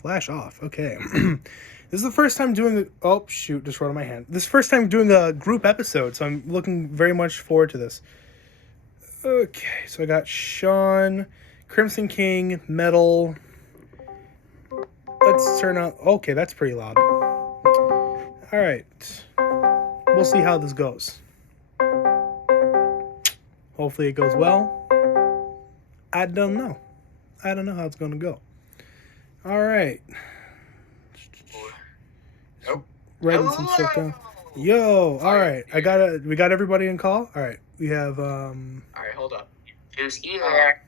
Flash off. Okay. This is the first time doing oh shoot, just wrote on my hand. This is the first time doing a group episode, so I'm looking very much forward to this. Okay, so I got Sean, Crimson King, Metal. Let's turn on. Okay, that's pretty loud. All right. We'll see how this goes. Hopefully it goes well. I don't know. I don't know how it's going to go. All right. Nope. Writing some stuff down. Yo, all right. We got everybody in call. All right. We have All right, hold up. Who's here?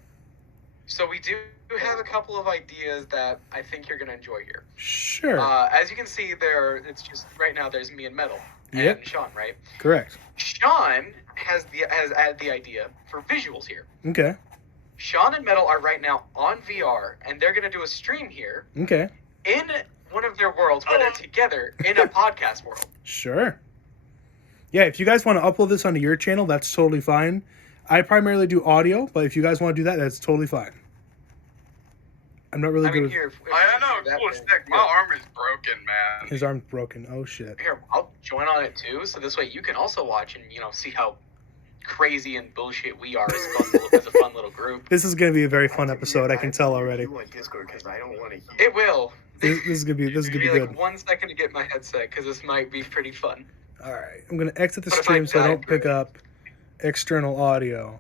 So we do have a couple of ideas that I think you're gonna enjoy here. Sure. As you can see there, it's just right now. There's me and Metal and Sean, right? Correct. Sean has added the idea for visuals here. Okay. Sean and Metal are right now on VR, and they're gonna do a stream here. Okay. In one of their worlds where they're together in a podcast world. Sure. Yeah, if you guys want to upload this onto your channel, that's totally fine. I primarily do audio, but if you guys want to do that, that's totally fine. I'm not really good with... I don't know, cool stick. My arm is broken, man. His arm's broken. Oh, shit. Here, I'll join on it too, so this way you can also watch and, see how crazy and bullshit we are as a fun little group. This is going to be a very fun episode, I can tell already. It will. This is gonna be good. Like 1 second to get my headset, because this might be pretty fun. Alright, I'm going to exit the stream so I don't pick up external audio.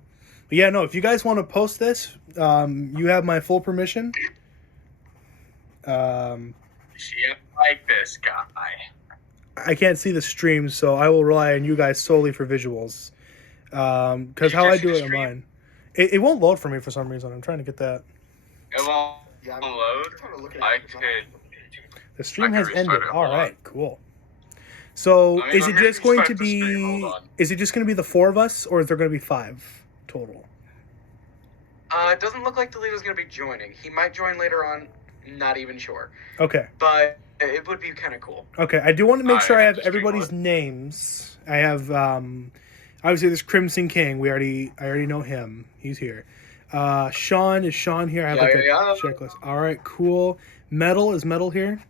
But yeah, no, if you guys want to post this, you have my full permission. She like this guy. I can't see the stream, so I will rely on you guys solely for visuals. Because how I do it on mine. It won't load for me for some reason. I'm trying to get that. It won't load? The stream has ended. Alright, cool. So, is it just going to be... Is it just going to be the 4 of us, or is there going to be 5 total? It doesn't look like Toledo's going to be joining. He might join later on, not even sure. Okay. But it would be kind of cool. Okay, I do want to make sure I have everybody's names. I have, obviously there's Crimson King. I already know him. He's here. Sean, is Sean here? I have a checklist. Alright, cool. Metal, is Metal here?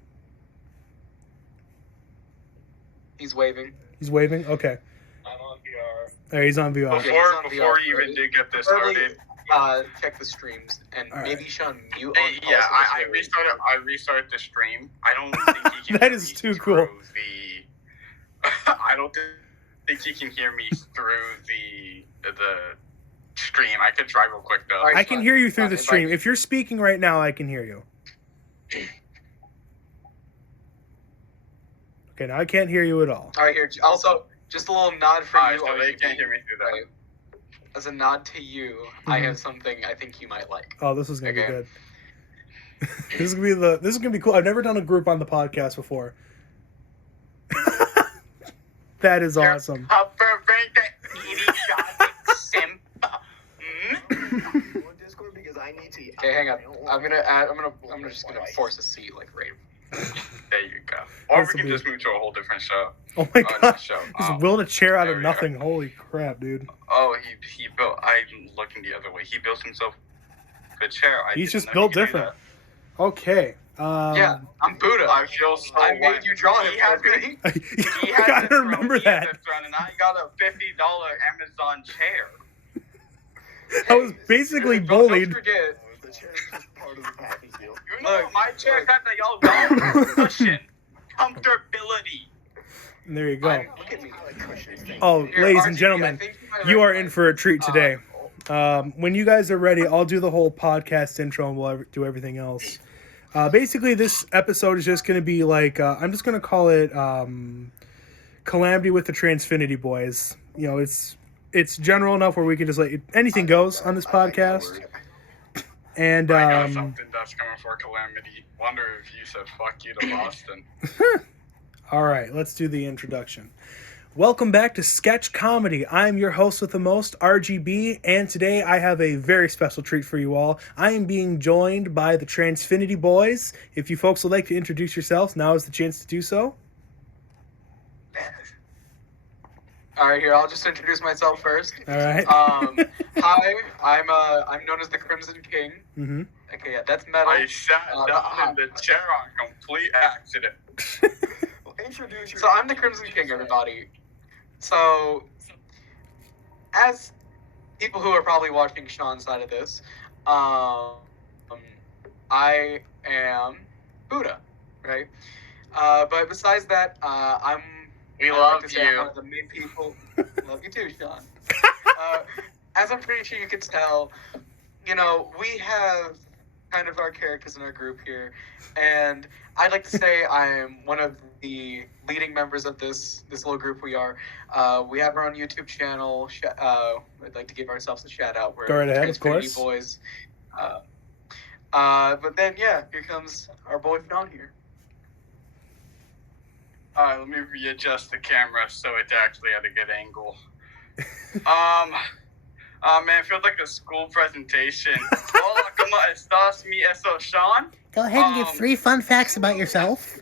He's waving. He's waving? Okay. I'm on VR. There, he's on VR. Before you even do get this started, check the streams and right. Maybe Sean mute. I restarted the stream. I don't think he can. That is too cool. I don't think he can hear me through the stream. I could try real quick though. I can hear you through the stream. If you're speaking right now, I can hear you. Okay, now I can't hear you at all. All right, here. Also, just a little nod for you. So they can't hear me through that. Right. As a nod to you, I have something I think you might like. Oh, this is gonna be good. This is gonna be cool. I've never done a group on the podcast before. That is awesome. Okay, hang on. I'm just gonna force a seat like right. There you go. Or we can just move to a whole different show. Oh my god! Just willed a chair out of nothing. Holy crap, dude! Oh, he built. I'm looking the other way. He built himself a chair. He's just built different. Okay. Yeah, I'm Buddha. I feel so. I made you draw it. I gotta remember that. And I got a $50 Amazon chair. I was basically bullied. Don't forget. Look, my chair got the yellow cushion. Comfortability. There you go. Oh, ladies and gentlemen, you are in for a treat today. When you guys are ready, I'll do the whole podcast intro and we'll do everything else. Basically, this episode is just going to be like, I'm just going to call it Calamity with the Transfinity Boys. You know, it's general enough where we can just like, anything goes on this podcast. And I got something that's coming for Calamity. Wonder if you said fuck you to Boston. All right, let's do the introduction. Welcome back to Sketch Comedy. I'm your host with the most, RGB, and today I have a very special treat for you all. I am being joined by the Transfinity Boys. If you folks would like to introduce yourselves, now is the chance to do so. All right, here, I'll just introduce myself first. All right. Hi, I'm known as the Crimson King, Okay, yeah, that's Metal. I sat down in the chair on complete accident. Well, introduce So I'm the Crimson King, everybody. So, as people who are probably watching Sean's side of this, I am Buddha, right? But besides that, We I'd love like to say I'm you. one of the main people. Love you too, Sean. As I'm pretty sure you can tell, you know, we have kind of our characters in our group here, and I'd like to say I'm one of the leading members of this little group we are. We have our own YouTube channel. I'd like to give ourselves a shout out. We're Go right ahead, of Transfinity course. Bois. But then, yeah, here comes our boy Sean here. Alright, let me readjust the camera so it's actually at a good angle. Man, it feels like a school presentation. Hola, ¿cómo estás, mi eso, Sean? Go ahead and give 3 fun facts about yourself.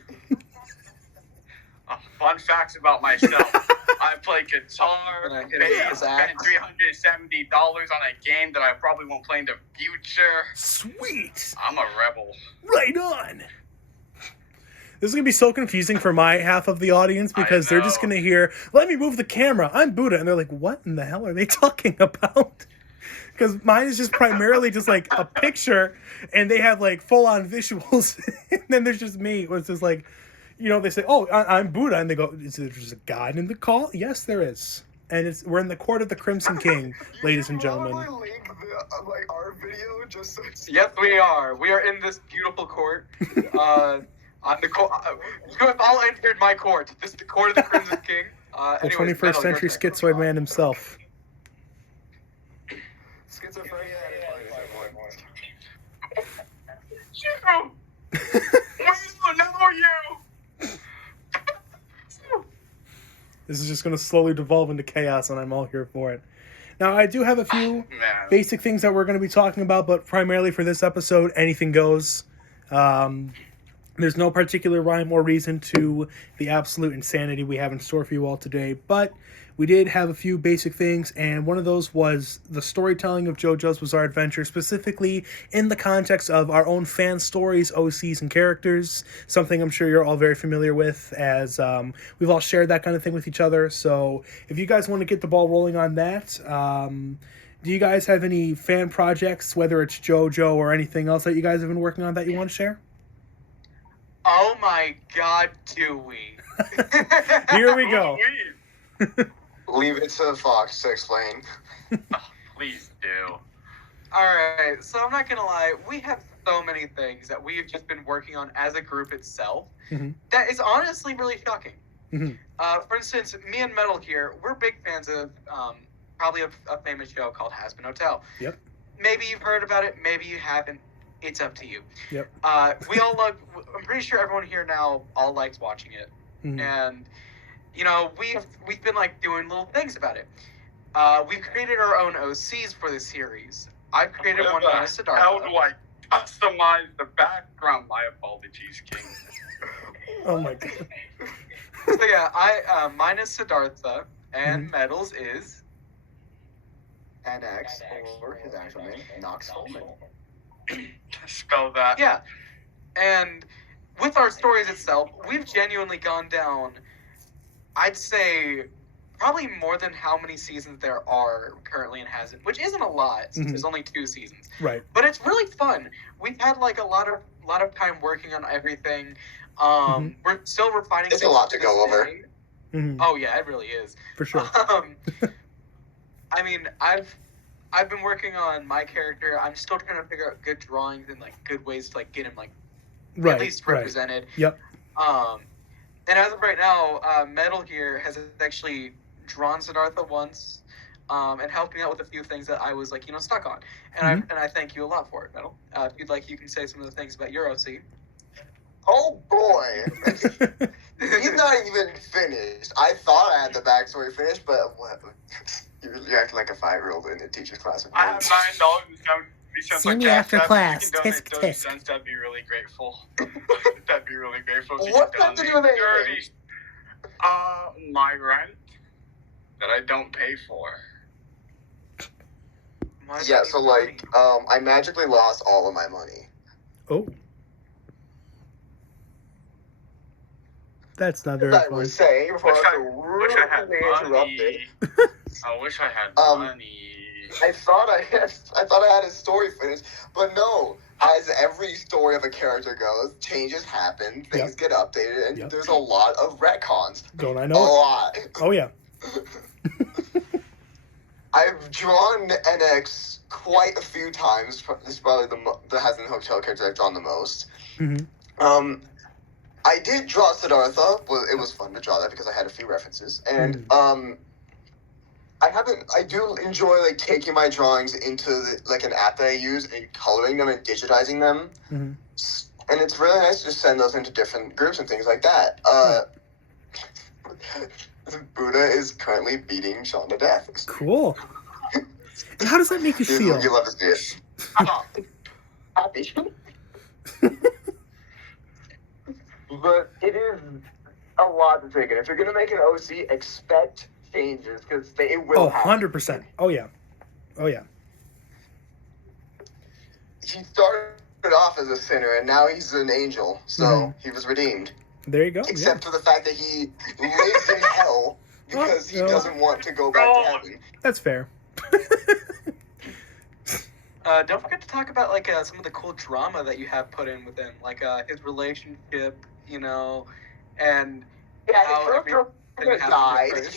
Fun facts about myself. I play guitar, And I hit bass, his spent axe. $370 on a game that I probably won't play in the future. Sweet. I'm a rebel. Right on. This is going to be so confusing for my half of the audience because they're just know. going to hear, let me move the camera. I'm Buddha. And they're like, what in the hell are they talking about? Because mine is just primarily just like a picture and they have like full on visuals. And then there's just me. It's just like, you know, they say, oh, I'm Buddha. And they go, is there just a god in the call? Yes, there is. And we're in the court of the Crimson King, ladies and gentlemen. Probably link like our video just so it's Yes, we are. We are in this beautiful court. On the court. You have all entered my court. This is the court of the Crimson King. The Anyways, 21st Metal, century your turn. schizoid man himself. schizophrenia. You! No, you! This is just going to slowly devolve into chaos, and I'm all here for it. Now, I do have a few Man. basic things that we're going to be talking about, but primarily for this episode, anything goes. There's no particular rhyme or reason to the absolute insanity we have in store for you all today, but we did have a few basic things, and one of those was the storytelling of JoJo's Bizarre Adventure, specifically in the context of our own fan stories, OCs, and characters, something I'm sure you're all very familiar with, as we've all shared that kind of thing with each other. So if you guys want to get the ball rolling on that, do you guys have any fan projects, whether it's JoJo or anything else that you guys have been working on that you want to share? Oh my God, do we? Here we go. Leave it to Fox to explain. Please do. Alright, so I'm not gonna lie, we have so many things that we've just been working on as a group itself Mhm. that is honestly really shocking. Mhm. For instance, me and Metal here, we're big fans of probably a famous show called Has Been Hotel. Yep. Maybe you've heard about it, maybe you haven't. It's up to you. Yep. We all love. I'm pretty sure everyone here now all likes watching it, Mhm. and you know we've been like doing little things about it. We've created our own OCs for this series. I've created one How minus do Siddhartha. I customize the background? My apologies, King. Oh my god. So yeah, I minus Siddhartha and Metals is NX, or his actual name, Knox Holman. Spell that. yeah, and with our stories itself, we've genuinely gone down. I'd say probably more than how many seasons there are currently in Has It, which isn't a lot since Mhm. there's only 2 seasons. Right. But it's really fun. We've had like a lot of time working on everything. We're still refining. It's a things lot to this go over. day. Mhm. Oh yeah, it really is. For sure. I mean, I've been working on my character. I'm still trying to figure out good drawings and like good ways to like get him like Right. at least Right. represented. Yep. And as of right now, Metal here has actually drawn Siddhartha once, and helped me out with a few things that I was like, stuck on. And I thank you a lot for it, Metal. If you'd like, you can say some of the things about your OC. Oh boy! He's not even finished. I thought I had the backstory finished, but what? You act like a 5-year-old in a teacher's class. I have $9.70 See me after class. Tisk Tisk, tisk. cents. That'd be really grateful. That'd be really grateful. if you What could does that do donate with anything? 30. My rent that I don't pay for. Why is Yeah, that so even like, funny? I magically lost all of my money. Oh. That's not very I fun. was saying before Wish I I was had rudely interrupted. money. I wish I had money. I thought I had his story finished, but no. As every story of a character goes, changes happen, things get updated, and there's a lot of retcons. Don't I know? A lot. Oh yeah. I've drawn NX quite a few times. This is probably the Hasbin Hotel character I've drawn the most. Mm-hmm. I did draw Siddhartha. Well, it was fun to draw that because I had a few references, and I do enjoy like taking my drawings into like an app that I use and coloring them and digitizing them. Mm-hmm. And it's really nice to just send those into different groups and things like that. Buddha is currently beating Sean to death. Cool. And how does that make you feel? You love to see it. Happy. But it is a lot to take in. If you're going to make an OC, expect changes because it will happen. 100%. Oh, yeah. Oh, yeah. He started off as a sinner, and now he's an angel, so he was redeemed. There you go. Except for the fact that he lives in hell because he doesn't want to go back to heaven. That's fair. Don't forget to talk about like some of the cool drama that you have put in with him, like his relationship, you know, and how his everything girlfriend died.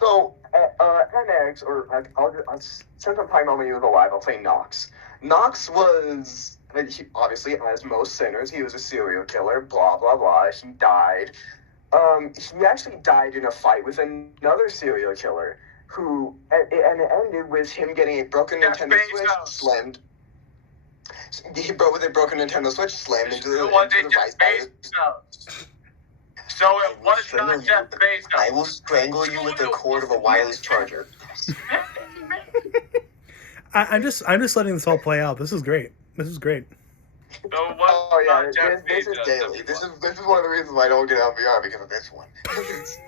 So, NX, or since I'm talking about when he was alive, I'll say Nox. Nox was, obviously, as most sinners, he was a serial killer, blah, blah, blah. He died. He actually died in a fight with another serial killer, who, and it ended with him getting a broken Nintendo Switch slammed. He broke with a broken Nintendo Switch, slammed into the vice. So it was not Jeff Bezos. I will strangle you with the cord of a wireless charger. I'm just letting this all play out. This is great. This is great. So This is daily. This is one of the reasons why I don't get LVR because of this one. Is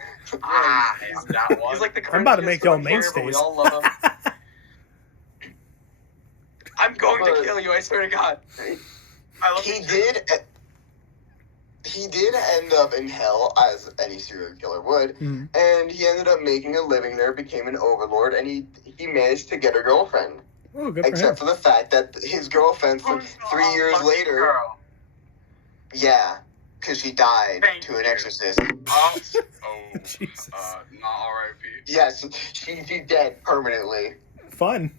that one? He's like the I'm about to make y'all cringiest one here, but we mainstays. all love him. I'm going to kill you, I swear to God. He did end up in hell, as any serial killer would, and he ended up making a living there, became an overlord, and he managed to get a girlfriend. Oh, good for him. Except for the fact that his girlfriend, 3 years later, because she died to an exorcist. Jesus. Not R.I.P. Yes, she's dead permanently. Fun.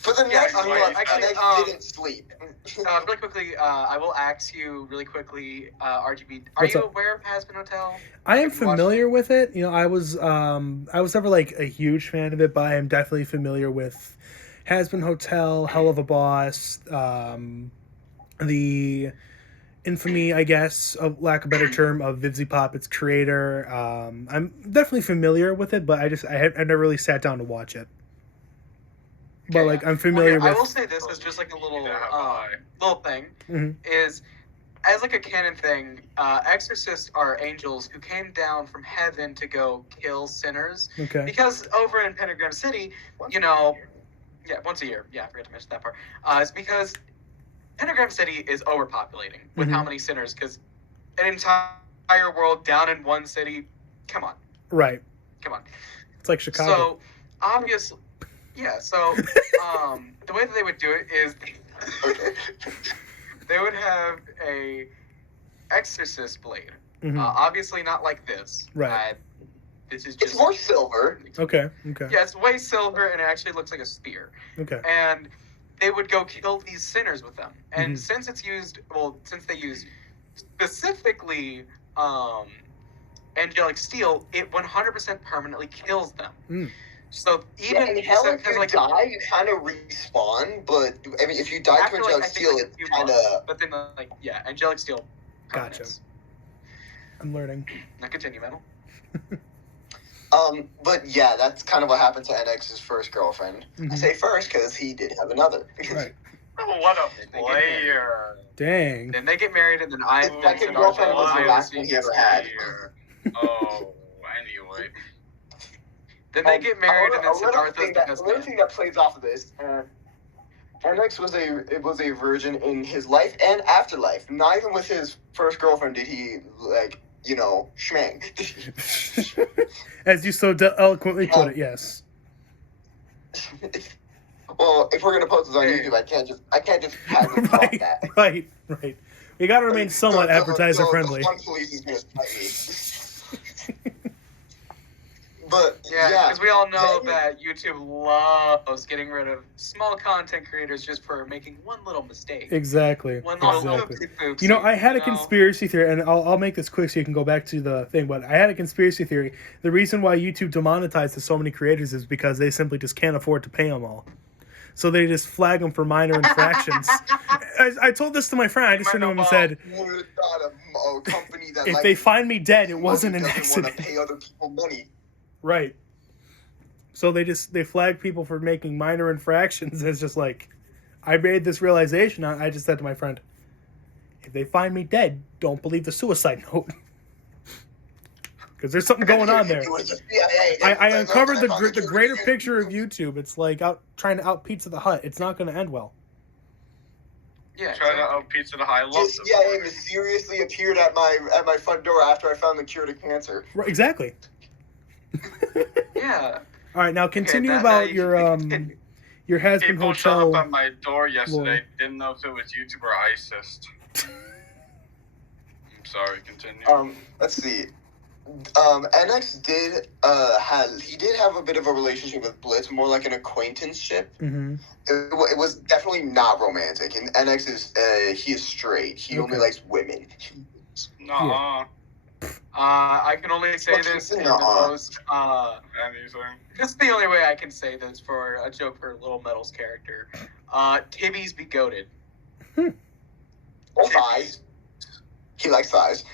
For the next month, I didn't sleep. Really quickly, I will ask you really quickly, RGB. Are What's you up? aware of Hasbin Hotel? I am familiar with it. You know, I was never like a huge fan of it, but I am definitely familiar with Hasbin Hotel, Hell of a Boss, the infamy, I guess, of lack of a better term, of Vivzy Pop, its creator. I'm definitely familiar with it, but I never really sat down to watch it. But like I'm familiar with. I will say this as just like a little thing is, as like a canon thing, exorcists are angels who came down from heaven to go kill sinners. Okay. Because over in Pentagram City, you know, once a year. Yeah, I forgot to mention that part. It's because Pentagram City is overpopulating with how many sinners. Because an entire world down in one city. Come on. Right. Come on. It's like Chicago. So obviously. Yeah, so the way that they would do it is they would have a exorcist blade. Obviously not like this. Right. This is just... It's more silver. Okay. Yeah, it's way silver, and it actually looks like a spear. Okay. And they would go kill these sinners with them. And since they use specifically angelic steel, it 100% permanently kills them. So even in hell, if you die, you kind of respawn. But I mean, if you die to angelic steel, it kind of. But then, angelic steel. Gotcha. I'm learning. Now continue, Metal. But yeah, that's kind of what happened to NX's first girlfriend. I say first because he did have another. Right. Oh, what a player! Dang. Then they get married, and then I. Second girlfriend was the last one he ever had. Oh, anyway. Then they get married, and then Siddhartha's the best man. Another thing that plays off of this, NX was a virgin in his life and afterlife. Not even with his first girlfriend did he schmang. As you so eloquently put it, yes. Well, if we're gonna post this on YouTube, I can't just casually drop that. Right. We gotta remain somewhat advertiser friendly. The fun police is gonna fight me. But yeah, because we all know that YouTube loves getting rid of small content creators just for making one little mistake. Exactly. You know, I had a conspiracy theory, and I'll make this quick so you can go back to the thing, but I had a conspiracy theory. The reason why YouTube demonetizes so many creators is because they simply just can't afford to pay them all. So they just flag them for minor infractions. I told this to my friend. I just turned to him and said, if they find me dead, it wasn't an accident. Want to pay other people money. Right. So they flag people for making minor infractions. It's just like, I made this realization. I just said to my friend, if they find me dead, don't believe the suicide note. Because there's something going on there. I uncovered the greater picture of YouTube. It's like trying to out Pizza the Hut. It's not going to end well. Yeah, trying to out Pizza the Hut. I love CIA mysteriously appeared at my front door after I found the cure to cancer. Right, exactly. Yeah. All right, now continue about your has-been hotel. People showed up at my door yesterday. Didn't know if it was YouTube or ISIS. I'm sorry. Continue. Let's see. NX did have a bit of a relationship with Blitz, more like an acquaintanceship. Mm-hmm. It was definitely not romantic, and NX is straight. He only likes women. Nuh-uh. I can only say this in the most this is the only way I can say this for a joke for Little Metal's character. Tibbies be goated. Or thighs. He likes thighs.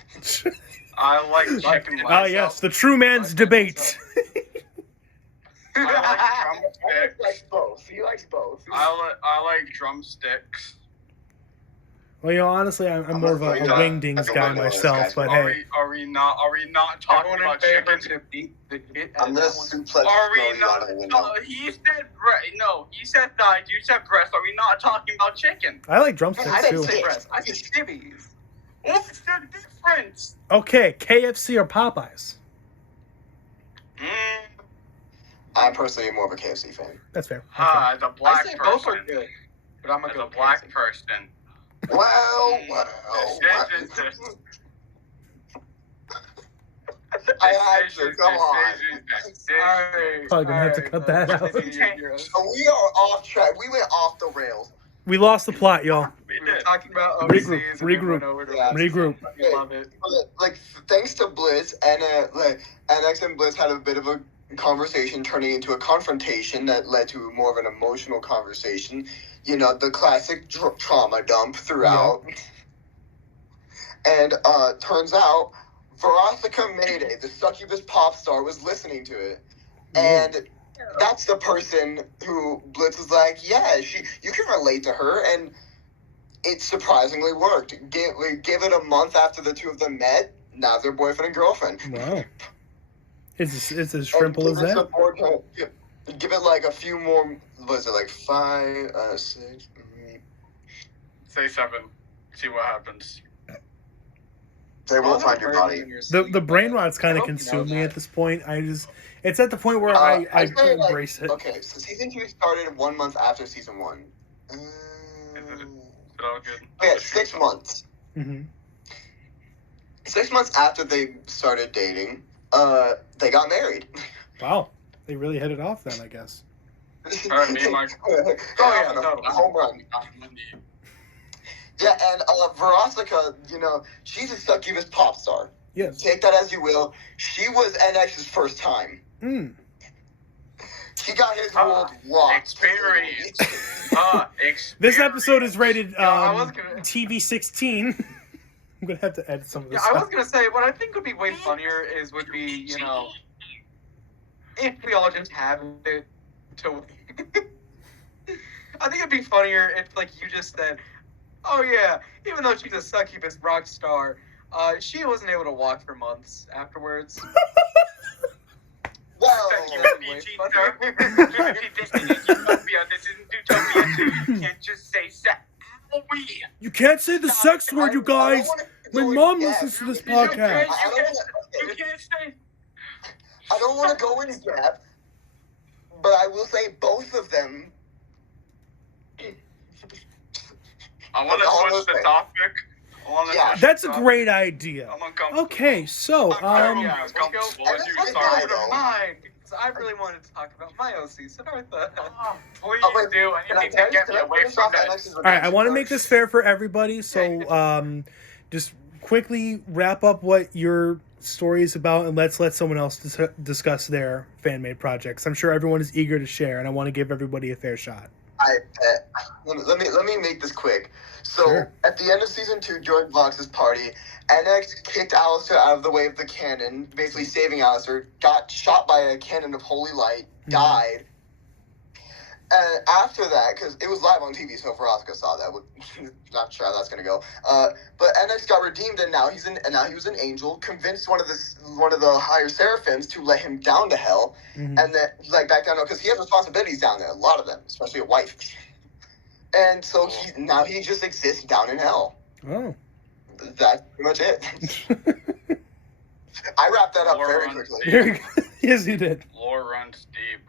I like chicken myself. Ah, yes, the true man's debate. I like drumsticks. He likes both. He likes both. I like drumsticks. Well, honestly, I'm more of a wingdings guy myself, but hey. Are we not talking about chicken? I'm gonna suplex. Are we not? No, he said he said thighs. You said breast. Are we not talking about chicken? I like drumsticks I didn't too. say breast. I said tibbies. What's the difference? Okay, KFC or Popeyes? I'm personally more of a KFC fan. That's fair. As a black I say person. both are good, but I'm As a black person. Wow. I had to. Come on. Probably gonna have to cut that out. We are off track. We went off the rails. We lost the plot, y'all. We were talking about overseas Regroup. I love it. Like, thanks to Blitz, and NX and Blitz had a bit of a conversation turning into a confrontation that led to more of an emotional conversation. You know, the classic trauma dump throughout. And turns out, Veronica Mayday, the succubus pop star, was listening to it. And that's the person who Blitz was like, yeah, you can relate to her, and it surprisingly worked. Give it a month after the two of them met, now they're boyfriend and girlfriend. Wow. It's as simple as that. Give it like a few more, was it like 5, 6? Say 7. See what happens. They won't find your body. The brain rot's kind of consumed me at this point. It's at the point where I embrace it. Okay, so season 2 started 1 month after season 1. Is it all good? Yeah, 6 months. Mm-hmm. 6 months after they started dating, they got married. Wow, they really hit it off then, I guess. Home run. Yeah, and Veronica, she's a succubus pop star. Yes. Take that as you will. She was NX's first time. She got his world rocked. Experience. This episode is rated TV 16. I'm gonna have to edit some of this. I was gonna say what I think would be way funnier would be if we all just have it to. I think it'd be funnier if you just said, "Oh yeah, even though she's a succubus rock star, she wasn't able to walk for months afterwards." Well, Keep it PG, sir. This isn't Utopia. This isn't Utopia 2. You can't just say sex. You can't say the sex word, you guys. My mom listens to this podcast. You can't say. I don't want to go in depth, but I will say both of them. I want to switch the topic. That's a great idea. I'm uncomfortable. Okay, so I really wanted to talk about my OC, Siddhartha. Please do. Anything to get me away from this. all right, I want to make this fair for everybody. So, just quickly wrap up what your story is about, and let's let someone else discuss their fan-made projects. I'm sure everyone is eager to share, and I want to give everybody a fair shot. Let me make this quick. So Sure. at the end of season 2, during Vox's party, NX kicked Alistair out of the way of the cannon, basically saving Alistair. Got shot by a cannon of holy light, died. And after that, because it was live on TV, so Veronica saw that. Not sure how that's gonna go. But NX got redeemed, and now he was an angel. Convinced one of the higher seraphims to let him down to hell, and then back down because he has responsibilities down there, a lot of them, especially a wife. And so he just exists down in hell. Oh, that's pretty much it. I wrapped that up very quickly. Very good. Yes, you did. Lore runs deep.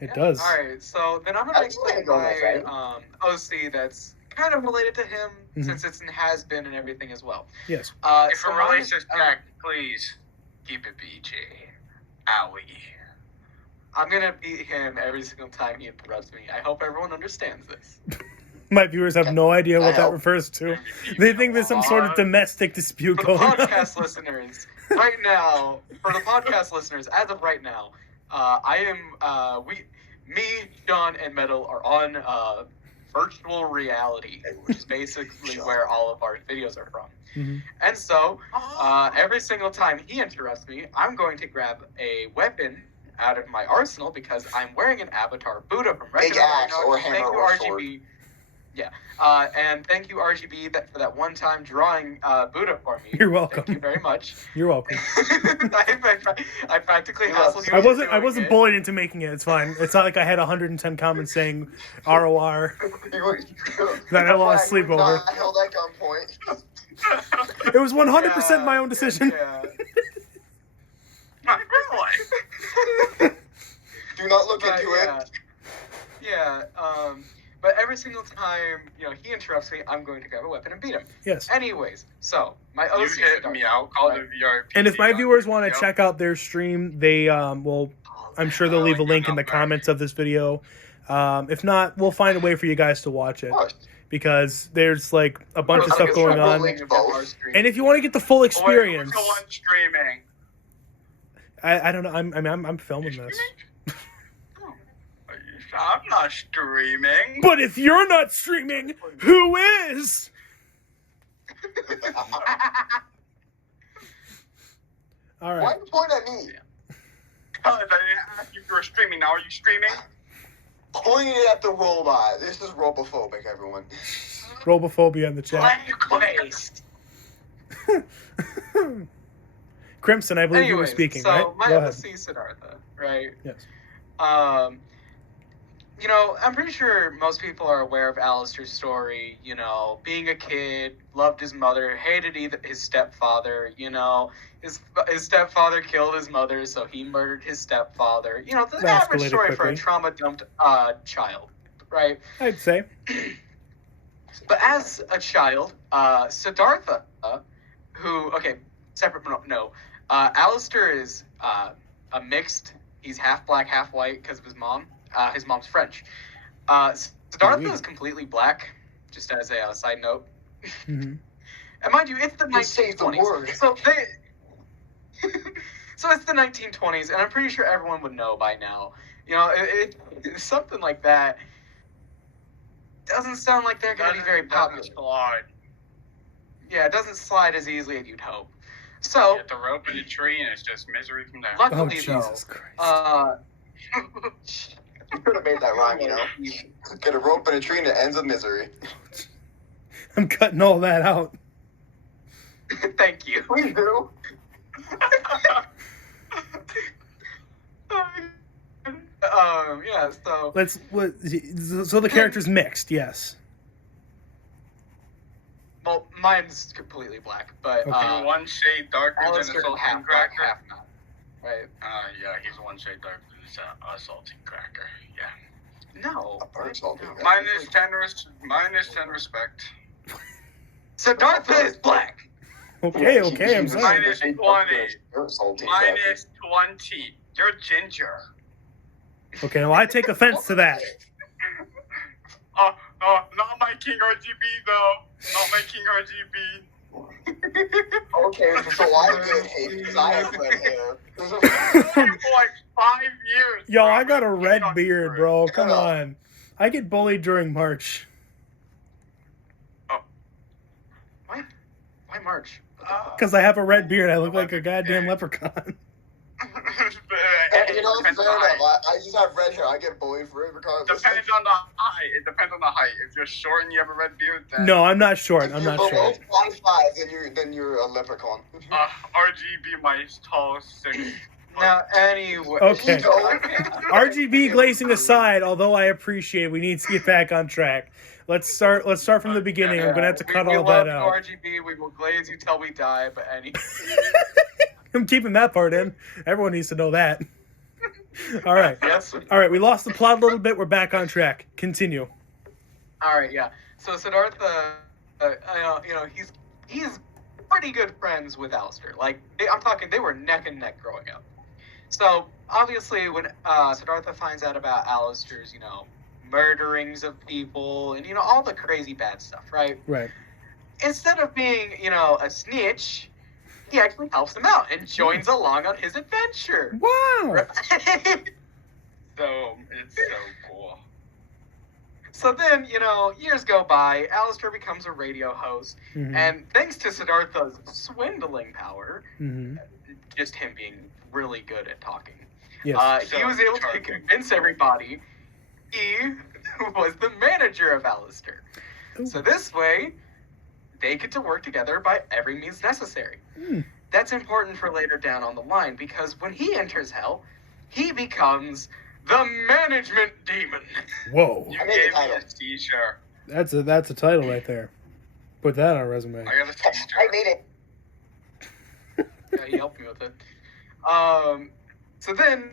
It does. All right, so then I'm gonna explain my OC that's kind of related to him, since it has been and everything as well. Yes. If so a relationship tech, please keep it PG. Owie. I'm gonna beat him every single time he interrupts me. I hope everyone understands this. My viewers have no idea what that refers to. They think there's some sort of domestic dispute For the going on. podcast listeners, right now, as of right now, me, Sean, and Metal are on virtual reality, which is basically where all of our videos are from. And so, every single time he interrupts me, I'm going to grab a weapon out of my arsenal because I'm wearing an avatar Buddha from Big axe or hammer Thank you, or RGB. sword. Yeah, and thank you, RGB, for that one time drawing Buddha for me. You're welcome. Thank you very much. You're welcome. I practically hassled you. I wasn't bullied into making it. It's fine. It's not like I had 110 comments saying ROR that I lost sleep over. I held at gunpoint. It was 100% my own decision. Yeah. Do not look into it. Yeah. But every single time, he interrupts me, I'm going to grab a weapon and beat him. Yes. Anyways, so my OC You hit me out, call the VRP. And if my viewers want to check out their stream, they will. I'm sure they'll leave a link in the comments of this video. If not, we'll find a way for you guys to watch it because there's like a bunch of stuff going on. And if you want to get the full experience, Go on streaming. I don't know. I'm filming this. I'm not streaming. But if you're not streaming, who is? All right. Why you point at me? I didn't ask you if you were streaming. Now are you streaming? Pointing it at the robot. This is robophobic, everyone. Robophobia in the chat. Crimson, I believe you were speaking, so right? my Go ahead. OC Siddhartha, right? Yes. I'm pretty sure most people are aware of Alistair's story. Being a kid, loved his mother, hated his stepfather. His stepfather killed his mother, so he murdered his stepfather. The average escalated story for quickly. a trauma-dumped child, right? I'd say. But as a child, Siddhartha, Alistair is a mixed. He's half black, half white because of his mom. His mom's French. Siddhartha is completely black, just as a side note. And mind you, it's the 1920s. So it's the 1920s, and I'm pretty sure everyone would know by now. Something like that doesn't sound like they're going to be very popular. Yeah, it doesn't slide as easily as you'd hope. So Get the rope in a tree, and it's just misery from there. luckily, Jesus Christ. You could have made that rhyme, Get a rope in a tree and it ends with misery. I'm cutting all that out. Thank you. Please do. Yeah. So So the character's mixed, yes. well, mine's completely black, but Okay. One shade darker than a Alistair saltine half black, cracker. half not. Right? Yeah, he's one shade darker than a saltine cracker. Yeah. No. A bird saltine cracker. Minus 10 respect. Siddhartha is black. Okay, I'm sorry. Minus 20. Minus 20. You're ginger. Okay, well, I take offense to that. Not my King RGB though. Not my King RGB. Okay, so I get hate because I have red hair. For like 5 years. Yo, bro. I got a red King beard, RGB. bro. Come on. I get bullied during March. Why March? Because I have a red beard. I look like a goddamn leprechaun. You know, fair enough. I just have red hair. I get bullied for it regardless. Depends on the height. It depends on the height. If you're short and you have a red beard, then No, I'm not short. If I'm you're not below short. 5'5", then you're a leprechaun. RGB my tall 6. Now, anyway. Okay. RGB glazing aside, although I appreciate, we need to get back on track. Let's start from the beginning. I'm gonna have to cut we all love that you, out. RGB. We will glaze you till we die. But I'm keeping that part in. Everyone needs to know that. All right. yes. All right. We lost the plot a little bit. We're back on track. Continue. All right. Yeah. So Siddhartha, he's pretty good friends with Alistair. Like I'm talking, they were neck and neck growing up. So obviously, when Siddhartha finds out about Alistair's, murderings of people and all the crazy bad stuff, right? Right. Instead of being, a snitch, he actually helps him out and joins along on his adventure. Wow. Right? So it's so cool. So then, years go by, Alistair becomes a radio host, Mhm. and thanks to Siddhartha's swindling power, Mhm. just him being really good at talking, Yes. he was able to convince everybody he was the manager of Alistair. Ooh. So this way, they get to work together by every means necessary. Mm. That's important for later down on the line, because when he enters Hell, he becomes the management demon. Whoa. You I made gave the me title. a t-shirt. That's a title right there. Put that on a resume. I got a t-shirt. I made it. Yeah, he helped me with it. So then,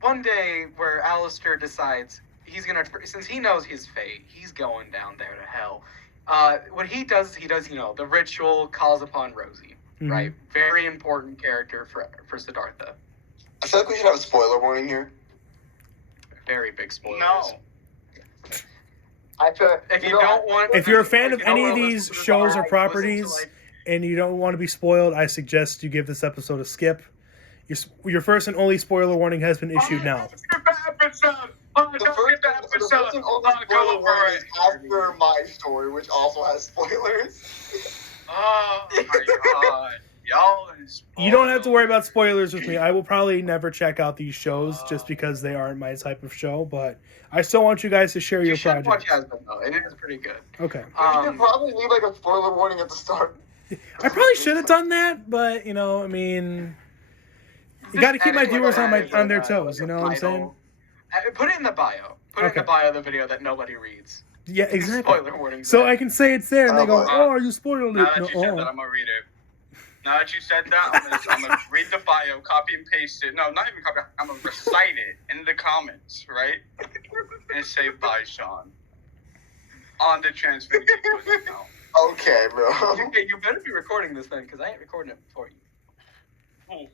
one day where Alistair decides he's gonna, since he knows his fate, he's going down there to Hell. What he does, the ritual calls upon Rosie, Mhm. right? Very important character for Siddhartha. I feel like we should have a spoiler warning here. Very big spoilers. No. I feel If you don't want, If you're a fan of you don't any of wanna these listen to shows or listen to, properties, like, and you don't want to be spoiled, I suggest you give this episode a skip. Your first and only spoiler warning has been issued now. Skip the episode. Oh, the don't first skip the and episode. only Go spoiler over warning it. is after my story, which also has spoilers. Oh my god. Y'all is You don't have to worry about spoilers with me. I will probably never check out these shows just because they aren't my type of show, but I still want you guys to share You your should watch projects. Husband though. It is pretty good. Okay. You could probably leave like a spoiler warning at the start. I probably should have done that, but I mean, you got to keep my viewers on their toes. You know what I'm saying? Put it in the bio. Put it in Okay. the bio of the video that nobody reads. Yeah, exactly. Spoiler warning. So I can say it's there, and they go, Oh, "Oh, you spoiled Now it." that No, you said that, I'm gonna read it. Now that you said that, I'm gonna read the bio, copy and paste it. No, not even copy. I'm gonna recite it in the comments, right? And say bye, Sean. On the Transfinity Bois account. Okay, bro. Okay, you better be recording this then, because I ain't recording it for you.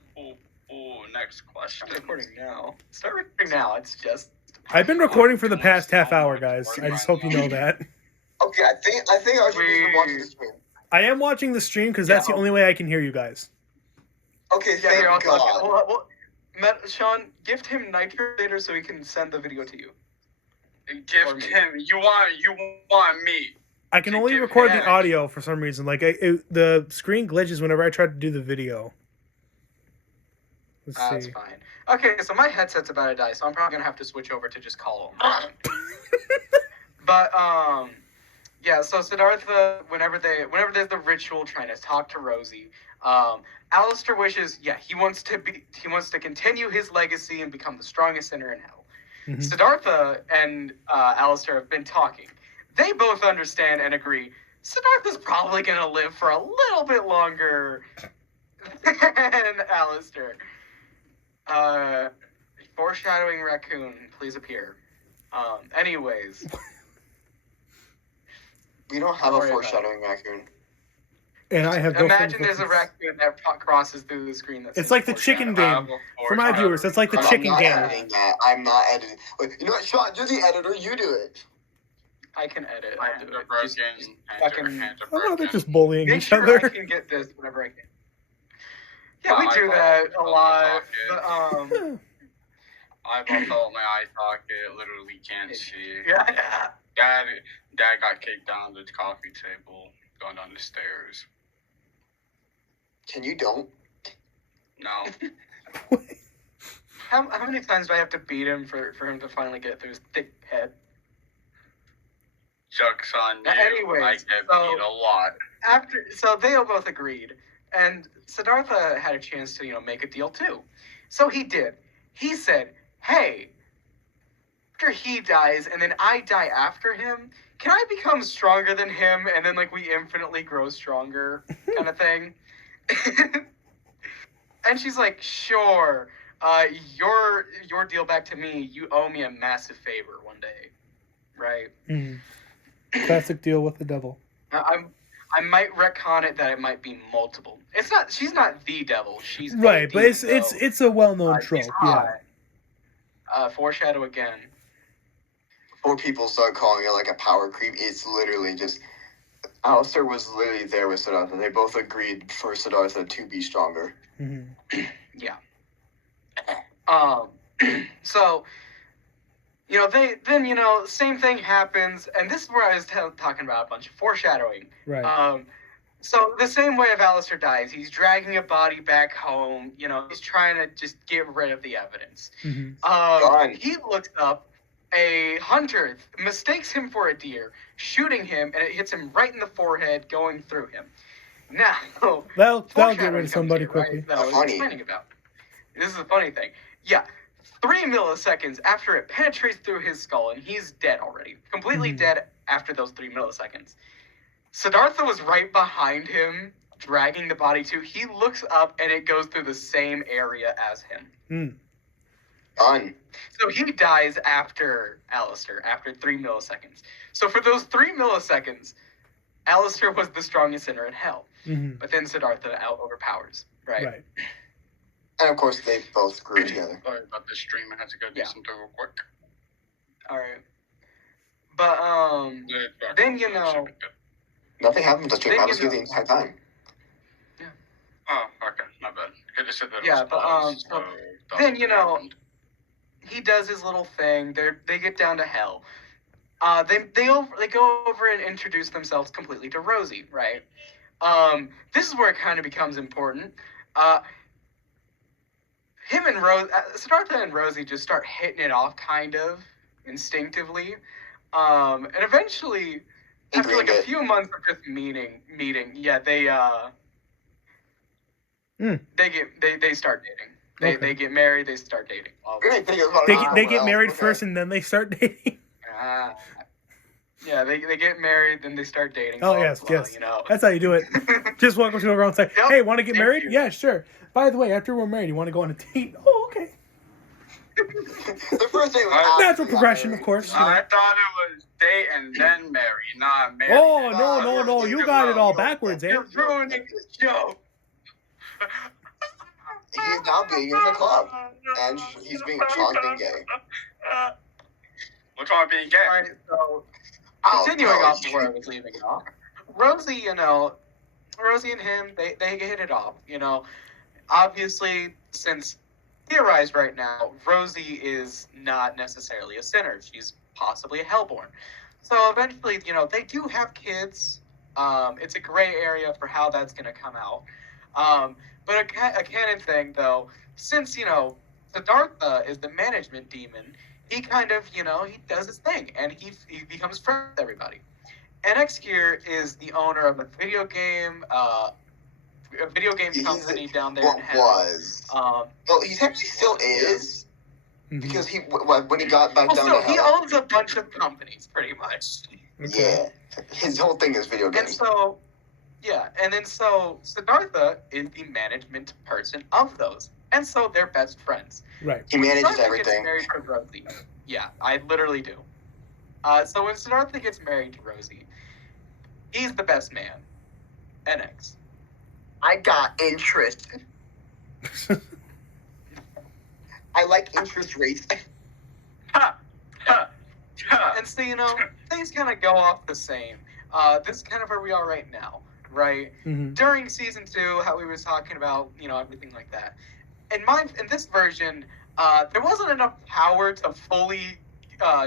Ooh, next question. I'm recording now. Start recording now. It's just. I've been recording for the past half hour, guys. I just hope you know that. Okay, I think I should be watching the stream. I am watching the stream because that's the only way I can hear you guys. Okay, Yeah, you're thank also. God. Well, Sean, gift him Nitro later so he can send the video to you. Gift him. You want me. I can only Give record the him- audio for some reason. Like the screen glitches whenever I try to do the video. Let's That's see. fine. Okay, so my headset's about to die, so I'm probably gonna have to switch over to just call him. But Yeah, so Siddhartha, whenever there's the ritual trying to talk to Rosie, Alistair wishes, he wants to continue his legacy and become the strongest sinner in hell. Mhm. Siddhartha and Alistair have been talking. They both understand and agree. Siddhartha's probably gonna live for a little bit longer than Alistair. Foreshadowing raccoon, please appear. Anyways. We don't have Don't a worry about foreshadowing raccoon. And I have no Imagine there's a fanfictions. raccoon that crosses through the screen. That It's says like the foreshadow. chicken game. For my viewers, it's like the I'm chicken not game. editing that. I'm not editing. Wait, you know what, Sean? You're the editor. You do it. I can edit. My I'll hands do are it. broken. Just Hands Oh, are no, they're broken. just bullying make each sure other. I can get this whenever I can. Yeah, we My do iPhone that a fell lot. my But, iPhone fell on my eye socket. Literally can't see. yeah. Dad got kicked down the coffee table going down the stairs. Can you don't? No. How many times do I have to beat him for him to finally get through his thick head? Joke's on you. Anyways, I get so- beat a lot. So they all both agreed, and Siddhartha had a chance to make a deal too. So he did. He said, "Hey, after he dies and then I die after him, can I become stronger than him and then we infinitely grow stronger kind of thing?" And she's like, "Sure. Your deal back to me. You owe me a massive favor one day, right?" Mhm. Classic deal with the devil. I might retcon it that it might be multiple. It's not. She's not the devil. She's a Right, but demon, it's a well-known she's trope. Yeah. hot. Foreshadow again. Before people start calling it like a power creep, it's literally just. Alistair was literally there with Siddhartha. They both agreed for Siddhartha to be stronger. Mhm. Yeah. So, same thing happens, and this is where I was talking about a bunch of foreshadowing. Right. So the same way of Alistair dies, he's dragging a body back home. He's trying to just get rid of the evidence. Mhm. Gone. He looks up. A hunter mistakes him for a deer, shooting him, and it hits him right in the forehead, going through him. Now, That'll get foreshadowing rid of comes somebody here, right? quickly. That I was Funny. explaining about. This is the funny thing. Yeah, 3 milliseconds after it penetrates through his skull, and he's dead already. Completely Mhm. dead after those 3 milliseconds. Siddhartha was right behind him, dragging the body too. He looks up, and it goes through the same area as him. Mm. Done. So he dies after Alistair, after 3 milliseconds. So for those 3 milliseconds, Alistair was the strongest sinner in hell. Mhm. But then Siddhartha overpowers, right? Right. And of course, they both grew together. Sorry about the stream. I had to go do Yeah. something real quick. All right. But then Nothing happened to stream. Then I you was here know- the entire time. Oh, okay. My bad. I just said that. Yeah, it was but, paused, so that's then, what happened. he does his little thing. They get down to hell. They go over and introduce themselves completely to Rosie, right? This is where it kind of becomes important. Him and Siddhartha and Rosie just start hitting it off kind of instinctively. And eventually, They after greened a it. few months of just meeting, yeah, they start dating. Okay. They get married. They start dating. Great thing is about They someone get else. married Okay. first and then they start dating. Yeah, they get married, then they start dating. Oh, blah, yes, blah, yes. You know. That's how you do it. Just walk up to a girl and say, Yep, "Hey, want to get thank married?" you. Yeah, sure. By the way, after we're married, you want to go on a date? Oh, okay. The first date was Natural after we got progression, married. of course. I thought it was date and then marry, not marry. Oh, and no, then- no, no. You got it all backwards, eh? You're ruining the show. He's now being in the club, and he's being Sean's being gay. What's wrong with being gay? All right, so Oh, continuing no. off where I was leaving off, Rosie, Rosie and him, they hit it off. Obviously, since theorized right now, Rosie is not necessarily a sinner. She's possibly a hellborn. So eventually, they do have kids. It's a gray area for how that's going to come out. But a canon thing, though, since, Siddhartha is the management demon, he kind of, he does his thing, and he becomes friends with everybody. NX here is the owner of a video game company down there in hell. Well, he technically still is, because when he got back down to hell. He owns a bunch of companies, pretty much. Okay. Yeah, his whole thing is video games. And so Siddhartha is the management person of those, and so they're best friends. Right. He manages Siddhartha everything. Gets married to Rosie. Yeah, I literally do. So when Siddhartha gets married to Rosie, he's the best man. NX. I got interest. I like interest rates. And so, things kind of go off the same. This is kind of where we are right now, right? Mm-hmm. During season 2, how we were talking about, everything like that. In this version, there wasn't enough power to fully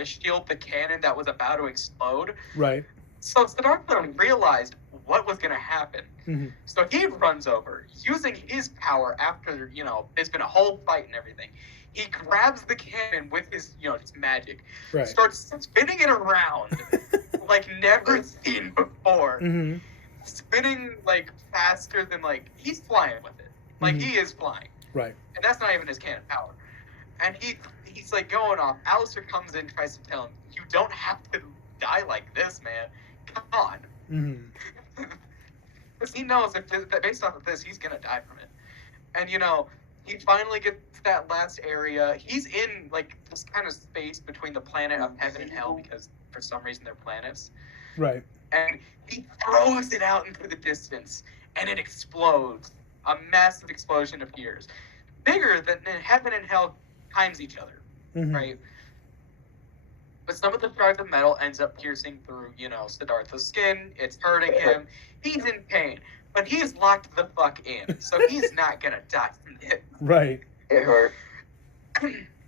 shield the cannon that was about to explode. Right. So Siddhartha realized what was going to happen. Mm-hmm. So he runs over, using his power after, there's been a whole fight and everything. He grabs the cannon with his, his magic, right. Starts spinning it around like never seen before. Mm-hmm. Spinning, faster than, he's flying with it. He is flying. Right. And that's not even his cannon power. And he's, going off. Alistair comes in, tries to tell him, you don't have to die like this, man. Come on. Mm-hmm. Because he knows that based off of this, he's going to die from it. And, he finally gets that last area. He's in, this kind of space between the planet of heaven and hell, because for some reason they're planets. Right. And he throws it out into the distance, and it explodes. A massive explosion appears. Bigger than heaven and hell times each other, mm-hmm. right? But some of the shards of metal ends up piercing through, Siddhartha's skin. It's hurting him. He's in pain. But he's locked the fuck in, so he's not gonna die from it. Right. It hurt.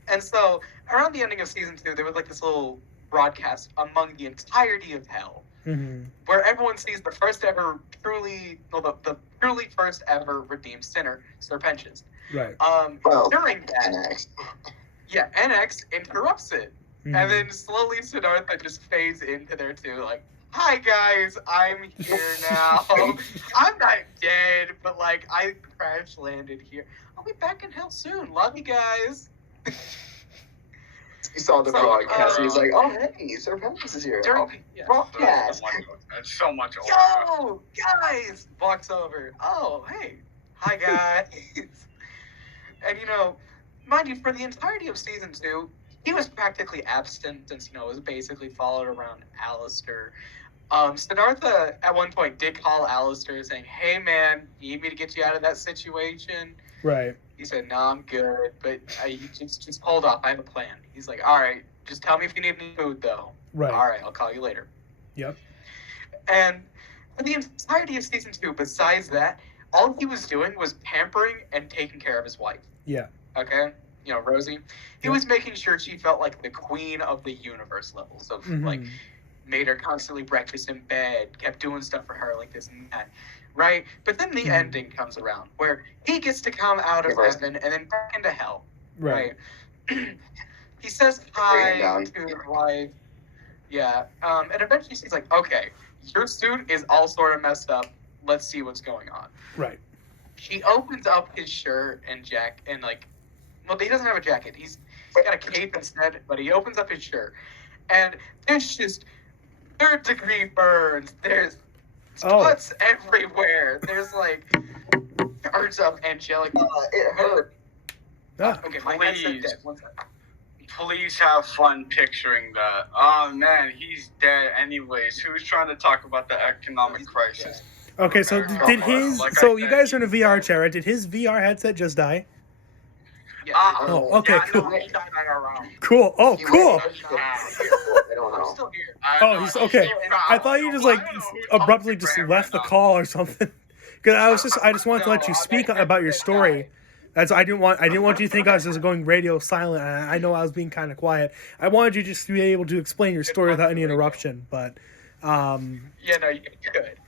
And so, around the ending of season 2, there was this little broadcast among the entirety of hell, mm-hmm. where everyone sees the truly first ever redeemed sinner, Serpentious. Right. During that, NX interrupts it, mm-hmm. and then slowly Siddhartha just fades into there too, hi guys, I'm here now. I'm not dead, but I crash landed here. I'll be back in hell soon. Love you guys. He saw the broadcast and he's like, oh hey, Serpentious is here. Broadcast. That's so much older. Yo, guys! Walks over. Oh, hey. Hi guys. And mind you, for the entirety of season 2, he was practically absent since, it was basically followed around Alistair. Siddhartha at one point did call Alistair saying, hey man, you need me to get you out of that situation? Right. He said, no, I'm good, but you just hold off, I have a plan. He's like, alright, just tell me if you need any food though. Right. Alright, I'll call you later. Yep. And for the entirety of season 2, besides that, all he was doing was pampering and taking care of his wife. Yeah. Okay? Rosie. He was making sure she felt like the queen of the universe level. So, mm-hmm. Made her constantly breakfast in bed, kept doing stuff for her like this and that, right? But then the ending comes around, where he gets to come out of heaven and then back into hell, right? He says hi to his wife, and eventually she's like, okay, your suit is all sort of messed up, let's see what's going on. Right. She opens up his shirt and jacket, and he doesn't have a jacket, he's got a cape instead, but he opens up his shirt, and there's just third-degree burns. There's cuts everywhere. There's shards of angelic. It hurt. Okay, my headset dead. One second. Please have fun picturing that. Oh man, he's dead. Anyways, who's trying to talk about the economic crisis? Okay, so did his? You guys are in a VR chair, right? Did his VR headset just die? Yeah. Oh, okay, cool. He died at around. Cool. Oh, cool. I'm still here. Oh, he's okay. I thought you just abruptly just left the call or something. Because I just wanted to let you speak about your story. I didn't want you to think I was just going radio silent. I know I was being kind of quiet. I wanted you just to be able to explain your story without any interruption. But yeah, no, you could.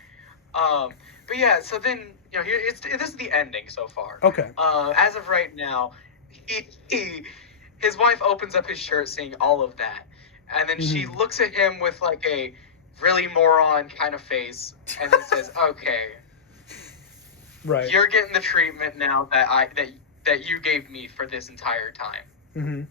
But yeah, so then this is the ending so far. Okay. As of right now, his wife opens up his shirt, seeing all of that, and then she looks at him with a really moron kind of face, and then says, "Okay, Right. you're getting the treatment now that you gave me for this entire time." Mm-hmm.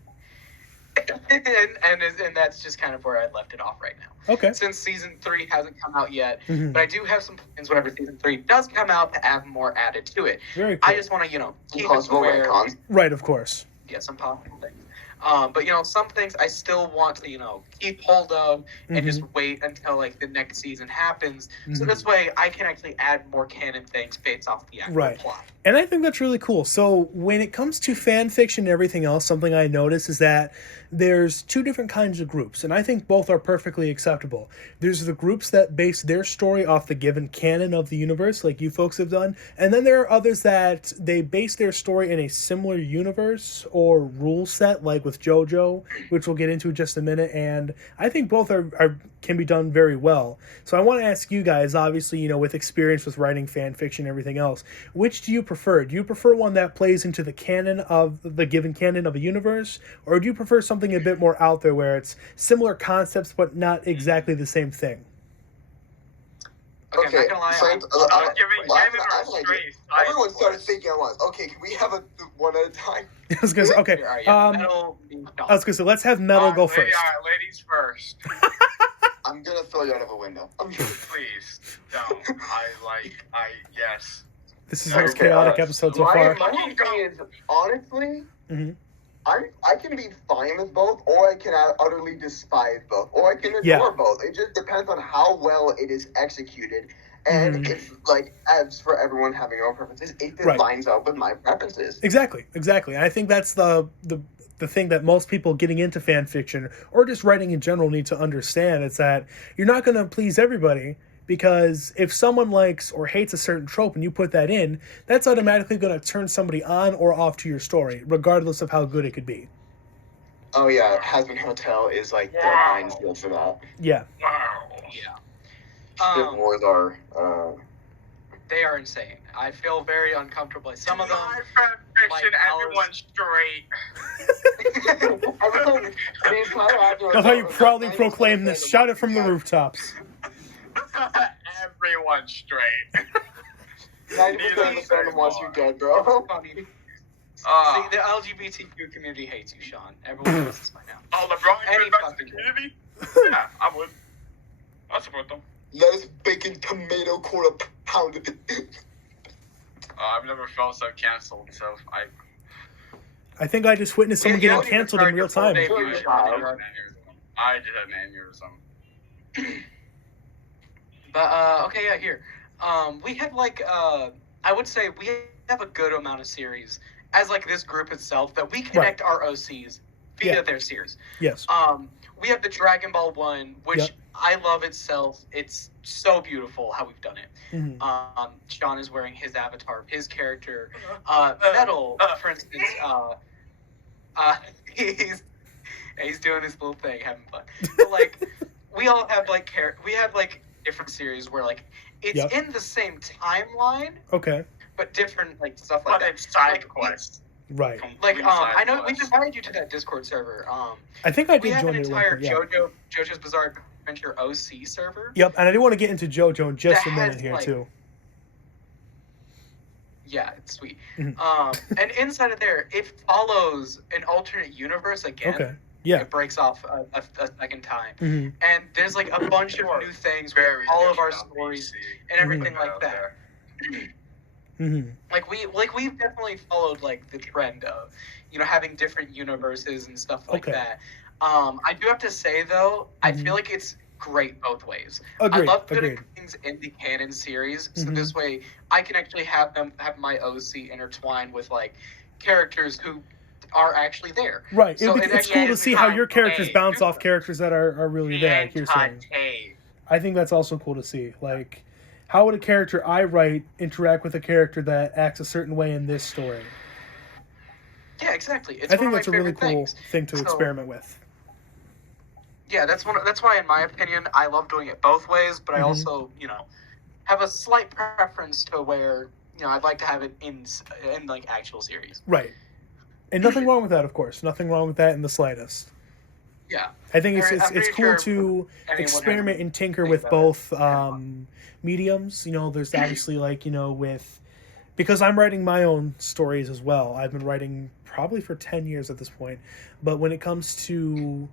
and that's just kind of where I left it off right now. Okay. Since season 3 hasn't come out yet, Mhm. but I do have some plans whenever season 3 does come out to add more added to it. Very cool. I just want to, keep it Possible where retcons. Right, of course. get some possible things. But some things I still want to, keep hold of and just wait until like the next season happens. So this way I can actually add more canon things based off the actual plot. And I think that's really cool. So when it comes to fan fiction and everything else, something I notice is that there's two different kinds of groups, and I think both are perfectly acceptable. There's the groups that base their story off the given canon of the universe, like you folks have done, and then there are others that they base their story in a similar universe or rule set, like with JoJo, which we'll get into in just a minute, and I think both are can be done very well. So I want to ask you guys, obviously, with experience with writing fan fiction and everything else, which do you prefer? Do you prefer one that plays into the canon of the given canon of a universe, or do you prefer something a bit more out there where it's similar concepts but not exactly the same thing? Okay, I'm not gonna lie. I'm giving canon or straight. Everyone started thinking at once. Okay, can we have a one at a time? I was gonna say, okay. I was gonna say, let's have Metal go first. Ladies first. I'm gonna throw you out of a window. Please don't. Yes. This is the most chaotic episode so far. My thing is, honestly, Mhm. I can be fine with both, or I can utterly despise both, or I can ignore both. It just depends on how well it is executed. And if, as for everyone having their own preferences, if it lines up with my preferences. Exactly. And I think that's the thing that most people getting into fan fiction or just writing in general need to understand. It's that you're not going to please everybody, because if someone likes or hates a certain trope and you put that in, that's automatically going to turn somebody on or off to your story, regardless of how good it could be. Oh yeah, Hazbin Hotel is the minefield for that. Yeah. Wow. Yeah. Wars are they are insane. I feel very uncomfortable. Some of them. Fanfiction, everyone's straight. That's how you proudly proclaim this. Shout it from the rooftops. Everyone's straight. 90% of the fandom wants you dead, bro. Funny. See, the LGBTQ community hates you, Sean. Everyone knows this by now. Oh, LeBron Any back to the fucking community? Yeah, I would. I'll support them. Lettuce, bacon, tomato, quarter pounded. I've never felt so canceled, so I think I just witnessed someone getting canceled in real time. I just had an aneurysm. But, okay, yeah, here. We have, I would say we have a good amount of series as, this group itself that we connect our OCs via their series. Yes. We have the Dragon Ball one, which I love itself. It's so beautiful how we've done it. Sean is wearing his avatar of his character. Metal, for instance, he's doing his little thing, having fun. But, we all have, we have, different series where, it's in the same timeline. Okay. But different, stuff like that. But it's side quests. Right. I know we invited you to that Discord server. I think I did we have join an it. entire JoJo's Bizarre Adventure OC server. Yep, and I do want to get into JoJo in just a minute here, too. Yeah, it's sweet. And inside of there, it follows an alternate universe again. Okay. Yeah. It breaks off a second time. And there's, a bunch of new things, all of our stories and everything like that. We've definitely followed the trend of having different universes and stuff like that. I do have to say though, I feel like it's great both ways. Agreed. I love putting things in the canon series, so this way I can actually have my OC intertwined with characters who are actually there. Right. So it's cool to see how your characters bounce off characters that are really there, like you're saying. I think that's also cool to see. How would a character I write interact with a character that acts a certain way in this story? Yeah, exactly. It's I think that's a really cool thing to experiment with. Yeah, that's why, in my opinion, I love doing it both ways. But I also, have a slight preference to where I'd like to have it in actual series. Right, and nothing wrong with that, of course. Nothing wrong with that in the slightest. Yeah. I think I'm it's pretty cool sure to anyone experiment has and tinker think with about it. both mediums. You know, there's obviously like, you know, with because I'm writing my own stories as well. I've been writing probably for 10 years at this point. But when it comes to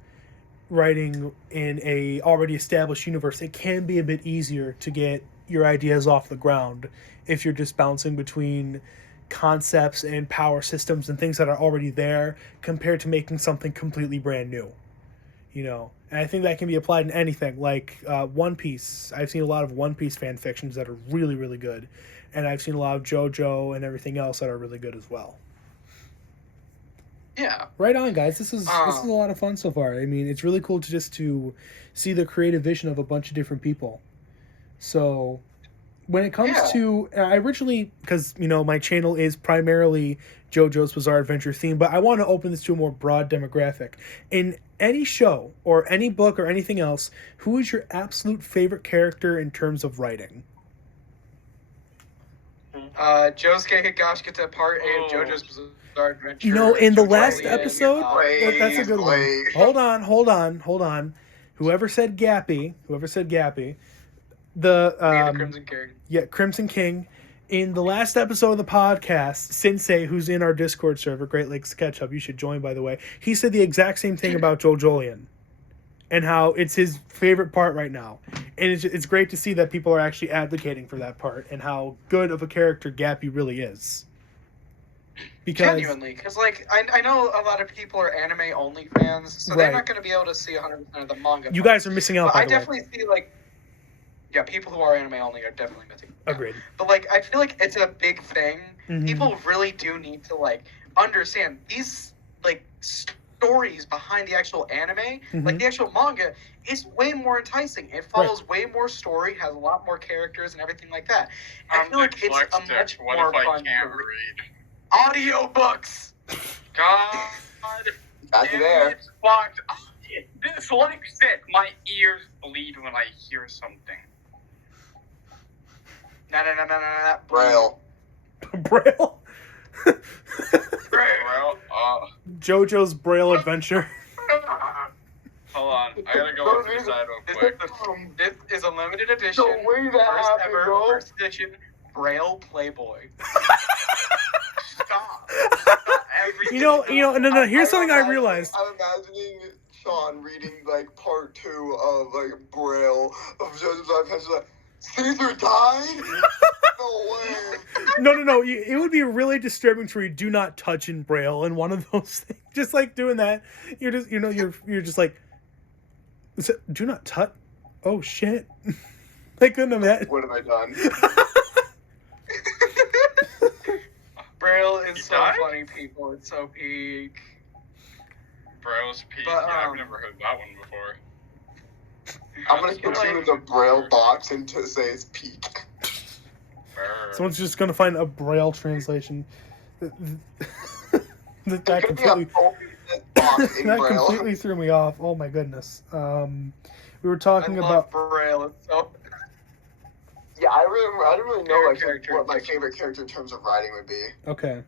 writing in a already established universe, it can be a bit easier to get your ideas off the ground if you're just bouncing between concepts and power systems and things that are already there compared to making something completely brand new. You know, and I think that can be applied in anything. Like One Piece, I've seen a lot of One Piece fan fictions that are really, really good, and I've seen a lot of JoJo and everything else that are really good as well. Yeah. Right on, guys. This is a lot of fun so far. I mean, it's really cool to see the creative vision of a bunch of different people. So, when it comes to, I originally, because you know my channel is primarily JoJo's Bizarre Adventure theme, but I want to open this to a more broad demographic. In any show or any book or anything else, who is your absolute favorite character in terms of writing? Josuke Higashikata Part 8 of JoJo's Bizarre Adventure. You know, in the JoJo last Alien, episode, that's a good one. Hold on. Whoever said Gappy, the Crimson King. Yeah, Crimson King. In the last episode of the podcast, Sensei, who's in our Discord server, Great Lakes Sketchup, you should join, by the way, he said the exact same thing about Joel Jolian and how it's his favorite part right now. And it's great to see that people are actually advocating for that part and how good of a character Gappy really is. Because, genuinely, because like I know a lot of people are anime only fans, so they're not going to be able to see 100% of the manga. You guys are missing out. But by I the way. definitely feel like, yeah, people who are anime only are definitely missing out. Agreed. But like, I feel like it's a big thing. Mm-hmm. People really do need to like understand these like stories behind the actual anime, like the actual manga, is way more enticing. It follows way more story, has a lot more characters and everything like that. I feel like it's a much more fun to read. Audiobooks. God. Got you there. Fucked. Dyslexic. My ears bleed when I hear something. No. Braille. Braille? Braille. JoJo's Braille Adventure. Hold on. I gotta go to the side real quick. This is a limited edition. First edition Braille Playboy. Stop. You know, no. Here's something I realized. I'm imagining Sean reading like part 2 of like Braille of JoJo's Adventure. Like, Caesar died? No way. No. It would be really disturbing to read "Do not touch" in Braille in one of those things. Just like doing that, you're just, you're just like, "Do not touch." Oh shit! I couldn't imagine. What have I done? Braille is so funny, people. It's so peak. Braille's peak. But, I've never heard that one before. I'm gonna continue the Braille box and to say it's peak. Someone's just gonna find a Braille translation. that completely threw me off. Oh my goodness. We were talking about Braille. It's so... Yeah, I don't really know what my favorite character in terms of writing would be. Okay.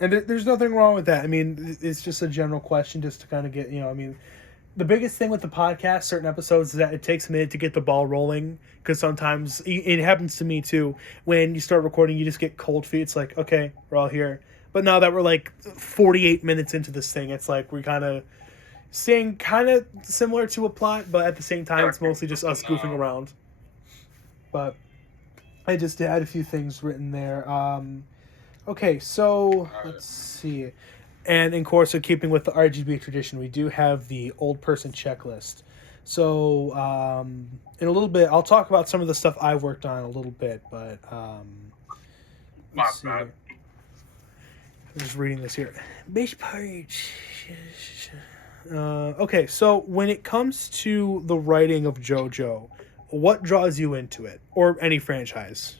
And there's nothing wrong with that. I mean, it's just a general question just to kind of get, I mean, the biggest thing with the podcast, certain episodes, is that it takes a minute to get the ball rolling. Because sometimes, it happens to me too, when you start recording, you just get cold feet. It's like, okay, we're all here. But now that we're like 48 minutes into this thing, it's like we're kind of saying kind of similar to a plot, but at the same time, it's mostly just us goofing around. But I just had a few things written there. Okay, so let's see. And in course of keeping with the RGB tradition, we do have the old person checklist. So in a little bit, I'll talk about some of the stuff I've worked on a little bit, but let's see. I'm just reading this here. Base page. Okay, so when it comes to the writing of JoJo, what draws you into it, or any franchise?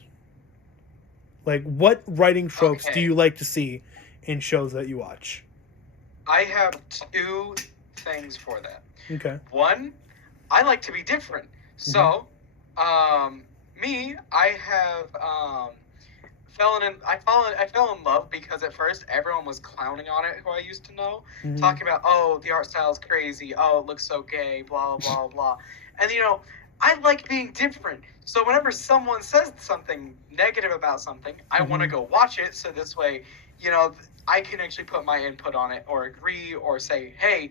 Like, what writing tropes do you like to see in shows that you watch? I have 2 things for that. Okay. One, I like to be different. So, I have fell in love because at first everyone was clowning on it who I used to know, Mhm. talking about, oh, the art style's crazy, oh, it looks so gay, blah blah blah. And I like being different. So whenever someone says something negative about something, I want to Mhm. go watch it, so this way, I can actually put my input on it or agree or say, hey,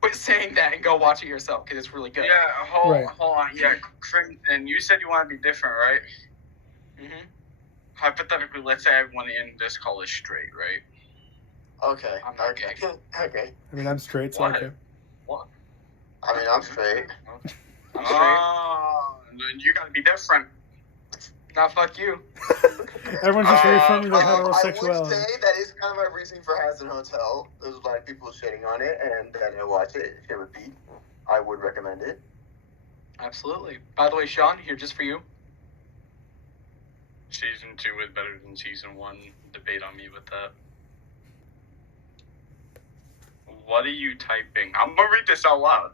quit saying that and go watch it yourself because it's really good. Yeah, hold Right. on. Yeah, Crimson, you said you want to be different, right? Mm-hmm. Hypothetically, let's say everyone in this call is straight, right? Okay. I'm not Okay. Okay. I mean, I'm straight, so What? okay. What? I mean, I'm straight. I'm straight. Then you gotta be different. Now fuck you. Everyone's just reaffirming their I would heterosexuality. say that is kind of my reasoning for Hazard Hotel. There's a lot of people shitting on it, and then I watch it. Shit with Pete. I would recommend it. Absolutely. By the way, Sean, here just for you. Season 2 is better than Season 1. Debate on me with that. What are you typing? I'm gonna read this out loud.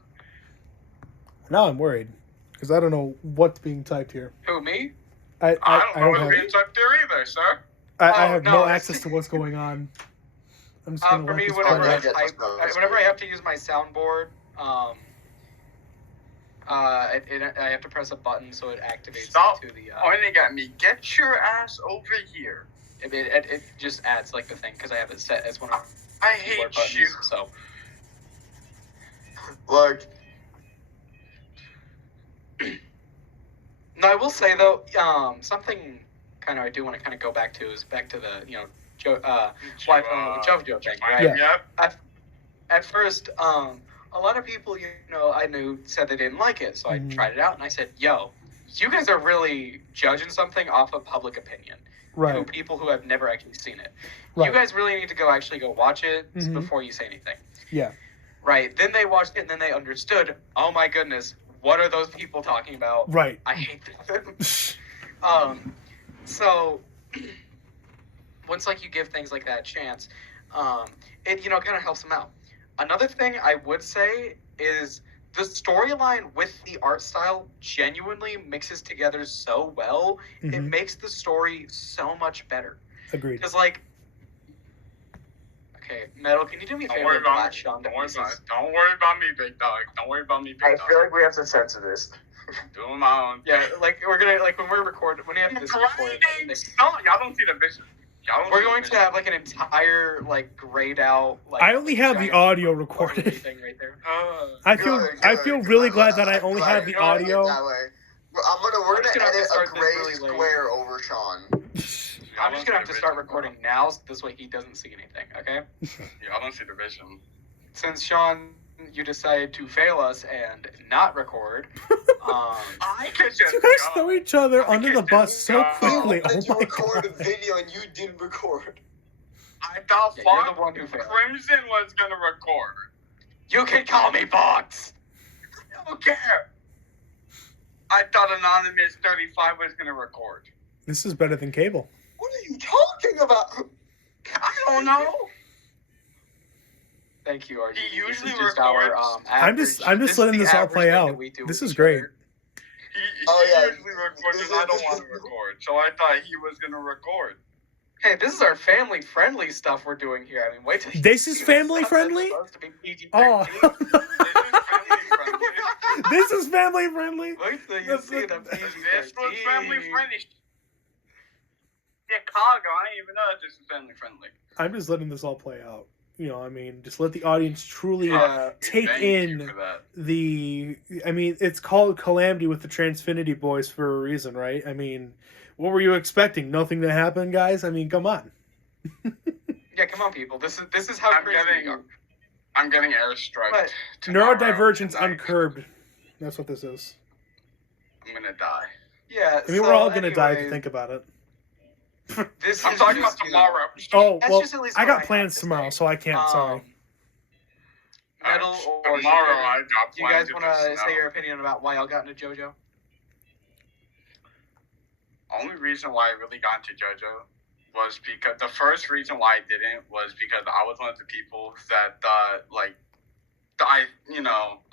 Now I'm worried because I don't know what's being typed here. Who, me? I I don't know have what's being typed there either, sir. I Oh, have no, no it's- access to what's going on. I'm just gonna For let me, this whenever play I out. Yeah, type, that's whenever good. I have to use my soundboard, I have to press a button so it activates Stop to the. pointing at me. Get your ass over here. It just adds like the thing because I have it set as one of I the keyboard hate you. buttons. So Look, no, I will say though, something kind of I do want to kind of go back to is back to the why I fell in love with JoJo thing, right? Yeah. Yep. At first, a lot of people, I knew said they didn't like it, so I Mhm. tried it out and I said, "Yo, you guys are really judging something off of public opinion, to Right. people who have never actually seen it. Right. You guys really need to go watch it Mhm. before you say anything." Yeah. Right. Then they watched it and then they understood. Oh my goodness, what are those people talking about? Right. I hate them. So once you give things like that a chance, it kind of helps them out. Another thing I would say is the storyline with the art style genuinely mixes together so well. It Mhm. makes the story so much better. Agreed. Because okay, Metal, can you do me a Don't favor worry and about blast me. Sean to Don't worry about pieces? it. Don't worry about me, big dog. Don't worry about me, I big dog. feel like we have to censor this. Doing my own. Yeah, we're gonna when we're recording when we have this recorded. Grinding song. Y'all don't see the vision. Y'all don't We're see the going to vision. have an entire grayed out I only have the giant audio button recorded. thing right there. I feel really glad that I only glad have the you know it audio. that way. We're I'm just gonna gonna have to edit a start this gray really late. square over Sean. I'm just gonna have to start recording now, so this way he doesn't see anything. Okay? Y'all don't see the vision. Since Sean, you decided to fail us and not record. I could just You guys go. throw each other I under could the bus just so go. quickly. You Oh wanted to my record god. a video and you didn't record. I thought Yeah, you're Fox the one who failed. Crimson was gonna record. You can call me Fox. I don't care. I thought Anonymous 35 was gonna record. This is better than cable. What are you talking about? I don't know. Thank you, RG. He usually This is just our, records. I'm just average- letting is the this all average play thing out. that we do This with is each great. other. He Oh, yeah. usually records and I don't want to record, so I thought he was gonna record. Hey, this is our family-friendly stuff we're doing here. I mean, wait till you This is see family stuff that's friendly? supposed to be PG-13. Oh. This is family friendly. This is family friendly. Wait till you That's see like- the This was family PG-13. friendly. Chicago, I didn't even know that this was family friendly. I'm just letting this all play out. I mean, just let the audience truly Yeah. take Thank you in for that. it's called Calamity with the Transfinity Boys for a reason, right? I mean, what were you expecting? Nothing to happen, guys? I mean, come on. Yeah, come on, people. This is how I'm crazy we getting- are. I'm getting airstriked. But- tomorrow, Neurodivergence and uncurbed. That's what this is. I'm gonna die. Yeah. I mean, we're all gonna die if you think about it. This I'm is talking just, about tomorrow. Oh, That's well, just at least I what got have plans to tomorrow, say. so I can't, sorry. Metal or tomorrow, Shooter, I got do you guys plans want to to snow. say your opinion about why y'all got into JoJo? Only reason why I really got into JoJo was because the first reason why I didn't was because I was one of the people that thought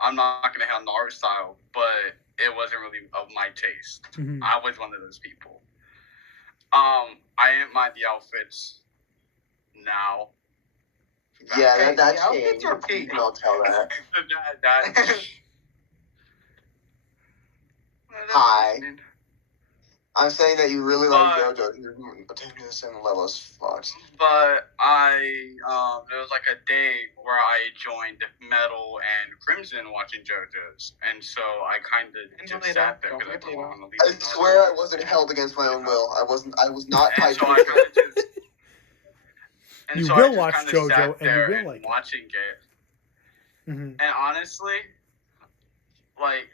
I'm not gonna have an art style, but it wasn't really of my taste. Mhm. I was one of those people. I ain't mind the outfits now. Yeah, Hey, that's the outfits changed. are You peak. can all tell that. that Hi. I'm saying that you really like But- JoJo. You're taking to the same level as Fox. But there was like a day where I joined Metal and Crimson watching JoJo's, and so I kind of just sat there because I didn't want to leave. I swear I wasn't held against my own will. I was not And tied so to I it. kind of just. And You so will I just watch kinda JoJo, sat and you there will and like it. watching it. Mm-hmm. And honestly, like,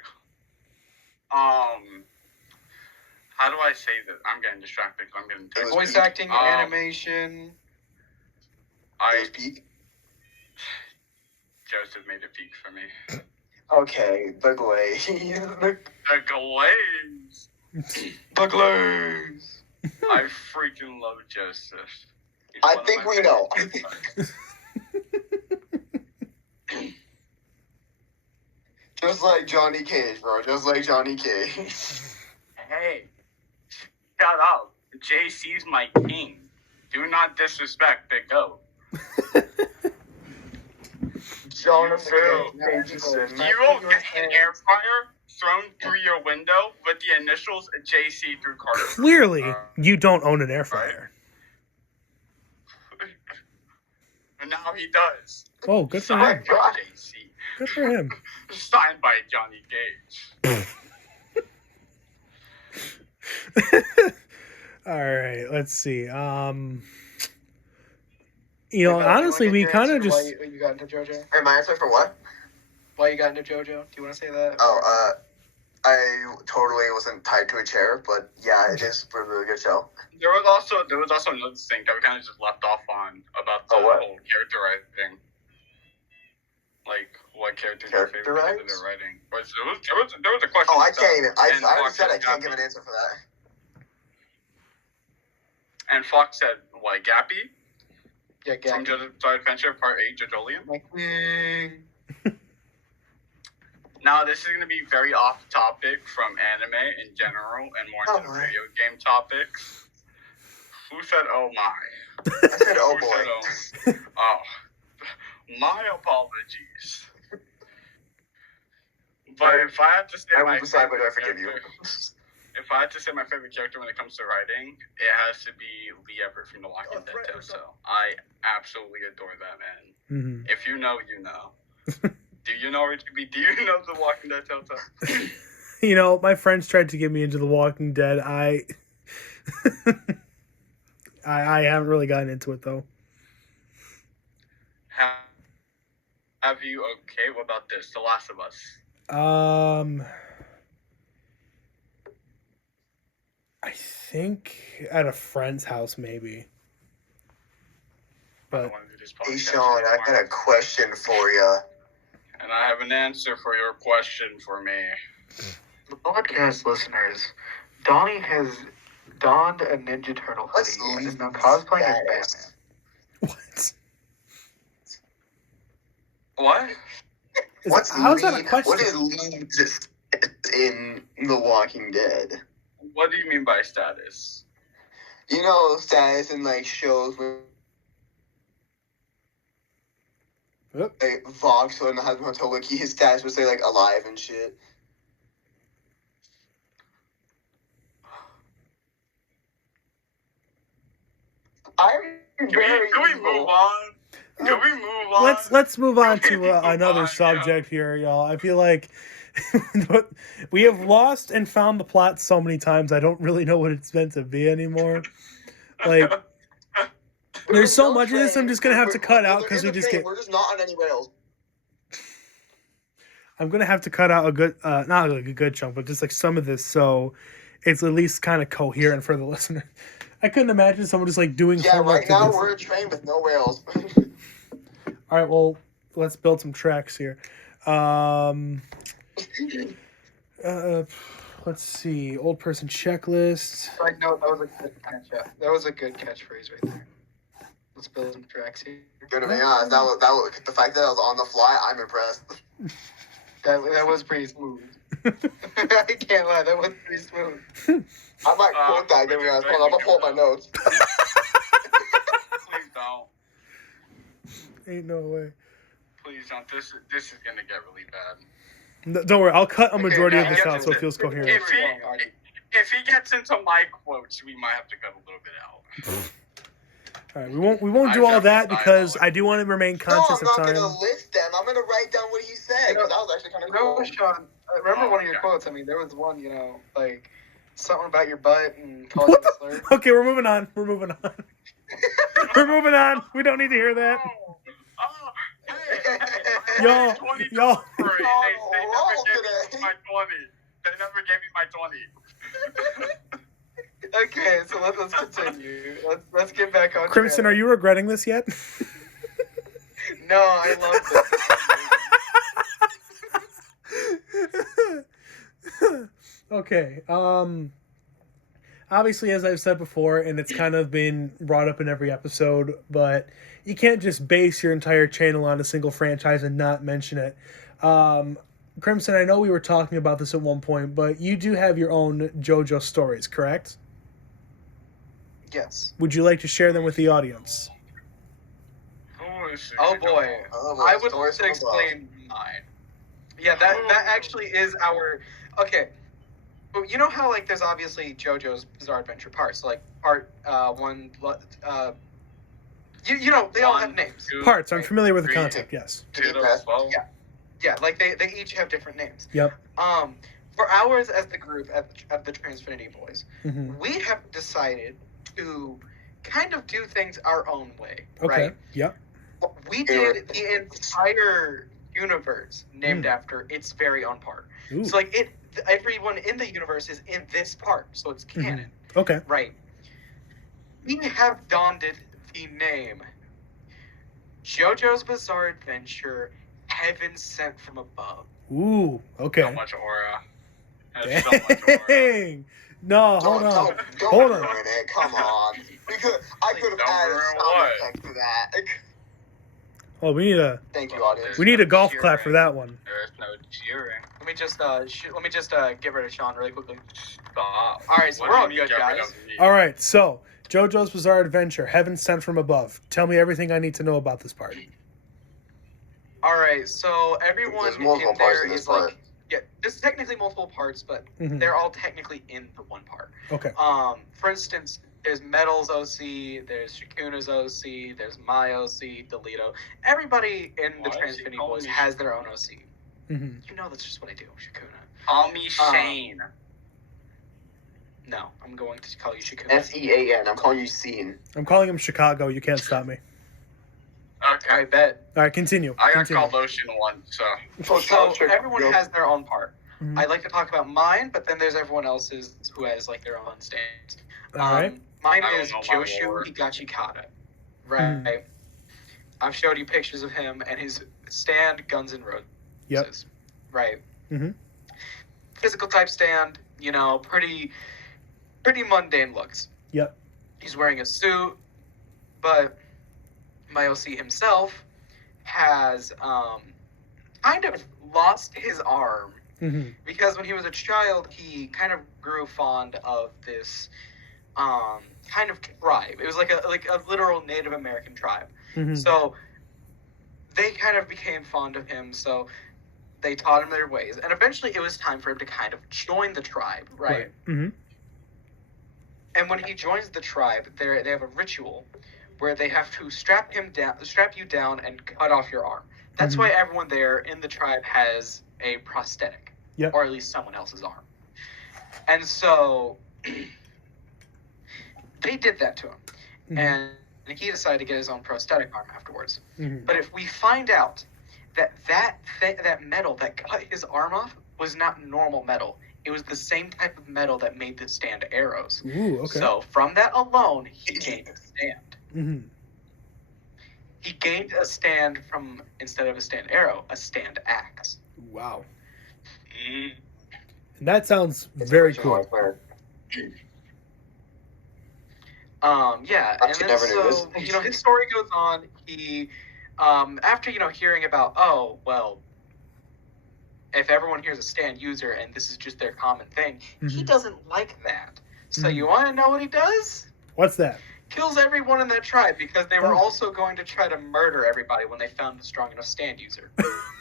how do I say this? I'm getting distracted. I'm getting It was Voice peak. acting, animation. It was peak. Joseph made it peak for me. Okay, the glaze. The glaze. The glaze. I freaking love Joseph. He's I one of think my we know. favorite Just like Johnny Cage, bro. Just like Johnny Cage. Hey, shut up. JC's my king. Do not disrespect the GOAT. Jonathan Do you will get an air fryer thrown through your window with the initials JC through Carter? Clearly, you don't own an air fryer. And now he does. Oh, good for Signed him. by JC. Good for him. Signed by Johnny Cage. All right, let's see. Honestly, we kind of just. Why you got into JoJo? Hey, my answer for what? Why you got into JoJo? Do you want to say that? Oh, I totally wasn't tied to a chair, but yeah, it is a really good show. There was also another thing that we kind of just left off on about the what? whole characterizing. Like, what characters are your favorite because of Characterize? their writing? There was a question. Oh, I about- can't even. I and already Fox said I said can't give Gappy. an answer for that. And Fox said, what, Gappy? Yeah, From Gabby. JoJo's Adventure Part 8, Jojolian? My queen. Now, this is going to be very off topic from anime in general and more into Oh, my. video game topics. Who said, oh my? I said, oh Who boy. said, oh. My apologies. But if I had to say I my will decide whether I favorite forgive you. character- If I had to say my favorite character when it comes to writing, it has to be Lee Everett from The Walking Dead Telltale. I absolutely adore that man. Mhm. If you know, you know. Do you know The Walking Dead Telltale? My friends tried to get me into The Walking Dead. I haven't really gotten into it though. Have you? Okay, what about this? The Last of Us. I think at a friend's house maybe. I don't But want to do this Hey, podcast Sean, I anymore. got a question for you. And I have an answer for your question for me. The podcast listeners, Donnie has donned a Ninja Turtle Let's hoodie and is leave now cosplaying as that. Batman. what? What? How's that a question? What is Lee's in The Walking Dead? What do you mean by status? You know, status in like shows where Yep. like Vox or in the Hotel Wiki, his status would say like alive and shit. I'm Can very we evil. move on? Can we move on? Let's move on Can we to move another on, subject here, y'all. I feel like we have lost and found the plot so many times. I don't really know what it's meant to be anymore. Like, there's so much of this I'm just gonna have to cut out because we just get. We're just not on any rails. I'm gonna have to cut out a good, not like a good chunk, but just like some of this, so it's at least kind of coherent for the listener. I couldn't imagine someone just like doing Yeah, homework right to now this. we're a train with no rails. All right, well, let's build some tracks here. Let's see. Old person checklist. Side note, that was a good catch. That was a good catchphrase right there. Let's build some tracks here. Gonna be honest, that was the fact that I was on the fly. I'm impressed. That was pretty smooth. I can't lie, that was pretty smooth. I might quote that. Give me a hold on, I'm gonna pull up my notes. Please don't. Ain't no way. Please don't. This is gonna get really bad. No, don't worry, I'll cut a majority of now this get out so it into- feels coherent. If he gets into my quotes, we might have to cut a little bit out. All right, we won't do all that because I do want to remain conscious No, of I'm not time. gonna list them. I'm gonna write down what he said because that was actually kind of No, cool. Sean, I remember one of your okay. quotes. I mean, there was one, like something about your butt and calling it a slur. Okay, we're moving on. We're moving on. We're moving on. We don't need to hear that. Y'all. They roll never gave today. me my 20. They never gave me my 20. Okay, so let's continue. Let's get back on Crimson, track. are you regretting this yet? No, I love this. Okay. Obviously, as I've said before, and it's kind of been brought up in every episode, but you can't just base your entire channel on a single franchise and not mention it. Crimson, I know we were talking about this at one point, but you do have your own JoJo stories, correct? Yes. Would you like to share them with the audience? Oh boy. Oh, I would stories like to from above. explain mine. Yeah, that actually is our. Okay. Well, you know how like there's obviously JoJo's Bizarre Adventure parts, so, like part 1. You know they all have names. Parts. I'm familiar with the Three. concept. Yes. Yeah, like they each have different names. Yep. For ours as the group at the Transfinity Bois, hmm we have decided to kind of do things our own way, Okay. right? Yep. We did the entire universe named after its very own part. Ooh. So like everyone in the universe is in this part, so it's canon, Okay. right? We have donned the name JoJo's Bizarre Adventure, Heaven Sent from Above. Ooh. Okay. So much aura. There's so much aura. Dang. No, hold on. Don't Hold on. ruin it. Come on. I could have Don't added ruin sound what? effects to that. Oh, we need a Thank you, audience. we need a golf clap for that one. There's no cheering. Let me just get rid of Sean really quickly. Stop. All right, so What we're do all you mean good, get rid guys. of me? All right. So JoJo's Bizarre Adventure, Heaven Sent from Above. Tell me everything I need to know about this part. All right, so everyone There's multiple in parts there in this is part. like, yeah, this is technically multiple parts, but Mhm. they're all technically in the one part. Okay. For instance, there's Metal's OC, there's Shakuna's OC, there's my OC, Delito. Everybody in the Why is he Transfinity calling Bois me has their own OC. hmm You know that's just what I do, Shakuna. Call me Shane. No, I'm going to call you Shakuna. SEAN. I'm calling you Scene. I'm calling him Chicago. You can't stop me. Okay. I bet. All right. Continue. I got Continue. called Ocean once, so. So everyone has their own part. Mhm. I like to talk about mine, but then there's everyone else's who has like their own stands. All right. Mine I don't is know my Joshu lore. Higachikata. Right. Mhm. I've showed you pictures of him and his stand, Guns N' Roses. Yep. Right. Mhm. Physical type stand, pretty mundane looks. Yep. He's wearing a suit, but my OC himself has kind of lost his arm hmm because when he was a child, he kind of grew fond of this kind of tribe. It was like a literal Native American tribe. hmm So they kind of became fond of him. So they taught him their ways, and eventually it was time for him to kind of join the tribe, right? hmm And when he joins the tribe, they have a ritual where they have to strap you down, and cut off your arm. That's Mhm. why everyone there in the tribe has a prosthetic, Yep. or at least someone else's arm. And so they did that to him, Mhm. and he decided to get his own prosthetic arm afterwards. hmm But if we find out that metal that cut his arm off was not normal metal, it was the same type of metal that made the stand arrows. Ooh. Okay. So from that alone, he gained a stand. hmm He gained a stand from, instead of a stand arrow, a stand axe. Wow. Mm. That sounds very cool. Yeah, and Actually, then never knew so this. his story goes on. He, after hearing about, oh well, if everyone here is a stand user and this is just their common thing, he Mhm. doesn't like that. So Mhm. you want to know what he does? What's that? Kills everyone in that tribe because they were Oh. also going to try to murder everybody when they found a strong enough stand user.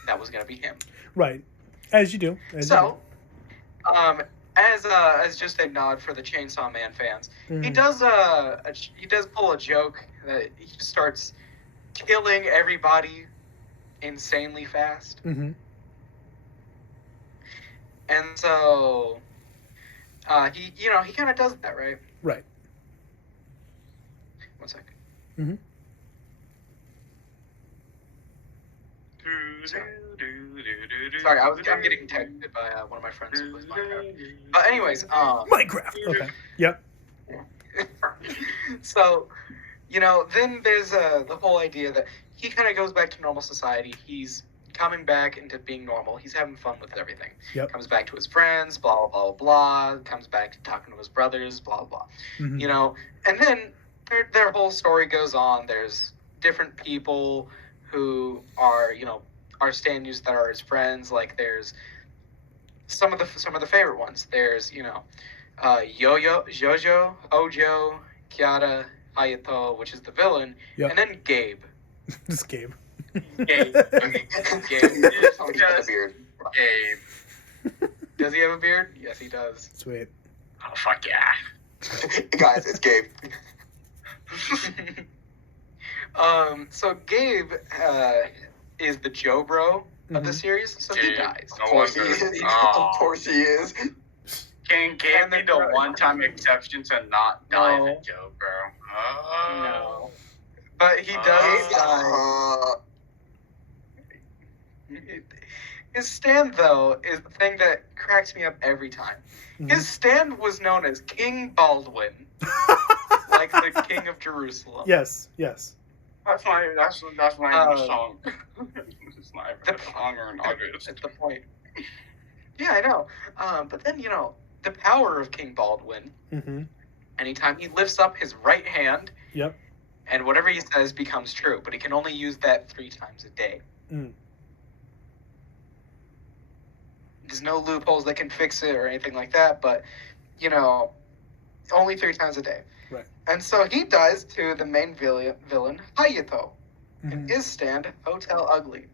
That was going to be him. Right. As you do. So, as just a nod for the Chainsaw Man fans, he Mhm. does pull a joke that he just starts killing everybody insanely fast, Mm-hmm. and so he kind of does that, right? Right. 1 second. Mm-hmm. Sorry, I'm getting texted by one of my friends who plays Minecraft. But anyways, Minecraft. Okay. Yep. So, then there's the whole idea that he kind of goes back to normal society. He's coming back into being normal. He's having fun with everything. Yep. Comes back to his friends, blah, blah, blah, blah. Comes back to talking to his brothers, blah, blah. Mm-hmm. And then their whole story goes on. There's different people who are, are stand users that are his friends. Like there's some of the favorite ones. There's, Jojo, Hojo, Kiara, Hayato, which is the villain, Yep. and then Gabe. This Gabe. Gabe. Gabe has a beard. Gabe. Does he have a beard? Yes, he does. Sweet. Oh, fuck yeah. Guys, it's Gabe. So Gabe is the Joe Bro of the Mhm. series, so he Gabe. dies. No Of course he wonder. is. Oh. Of course he is. Can Gabe be the one-time exception to not die as No. a Joe, bro? Oh. No. But he does die. His stand, though, is the thing that cracks me up every time. Mhm. His stand was known as King Baldwin, like the King of Jerusalem. Yes. Yes. That's not even a song. It's not even the- a song or an artist. That's the point. Yeah, I know. But then, the power of King Baldwin, Mm-hmm. anytime he lifts up his right hand, Yep. and whatever he says becomes true, but he can only use that 3 times a day. Mm. There's no loopholes that can fix it or anything like that, but, only 3 times a day. Right. And so he dies to the main villain Hayato, Mhm. and his stand, Hotel Ugly.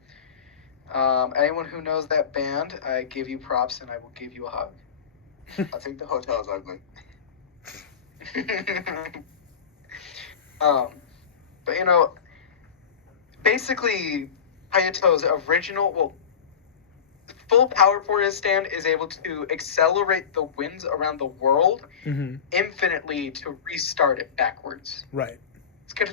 Anyone who knows that band, I give you props and I will give you a hug. I think the hotel is ugly. But basically, Hayato's full power for his stand is able to accelerate the winds around the world Mm-hmm. infinitely to restart it backwards. Right.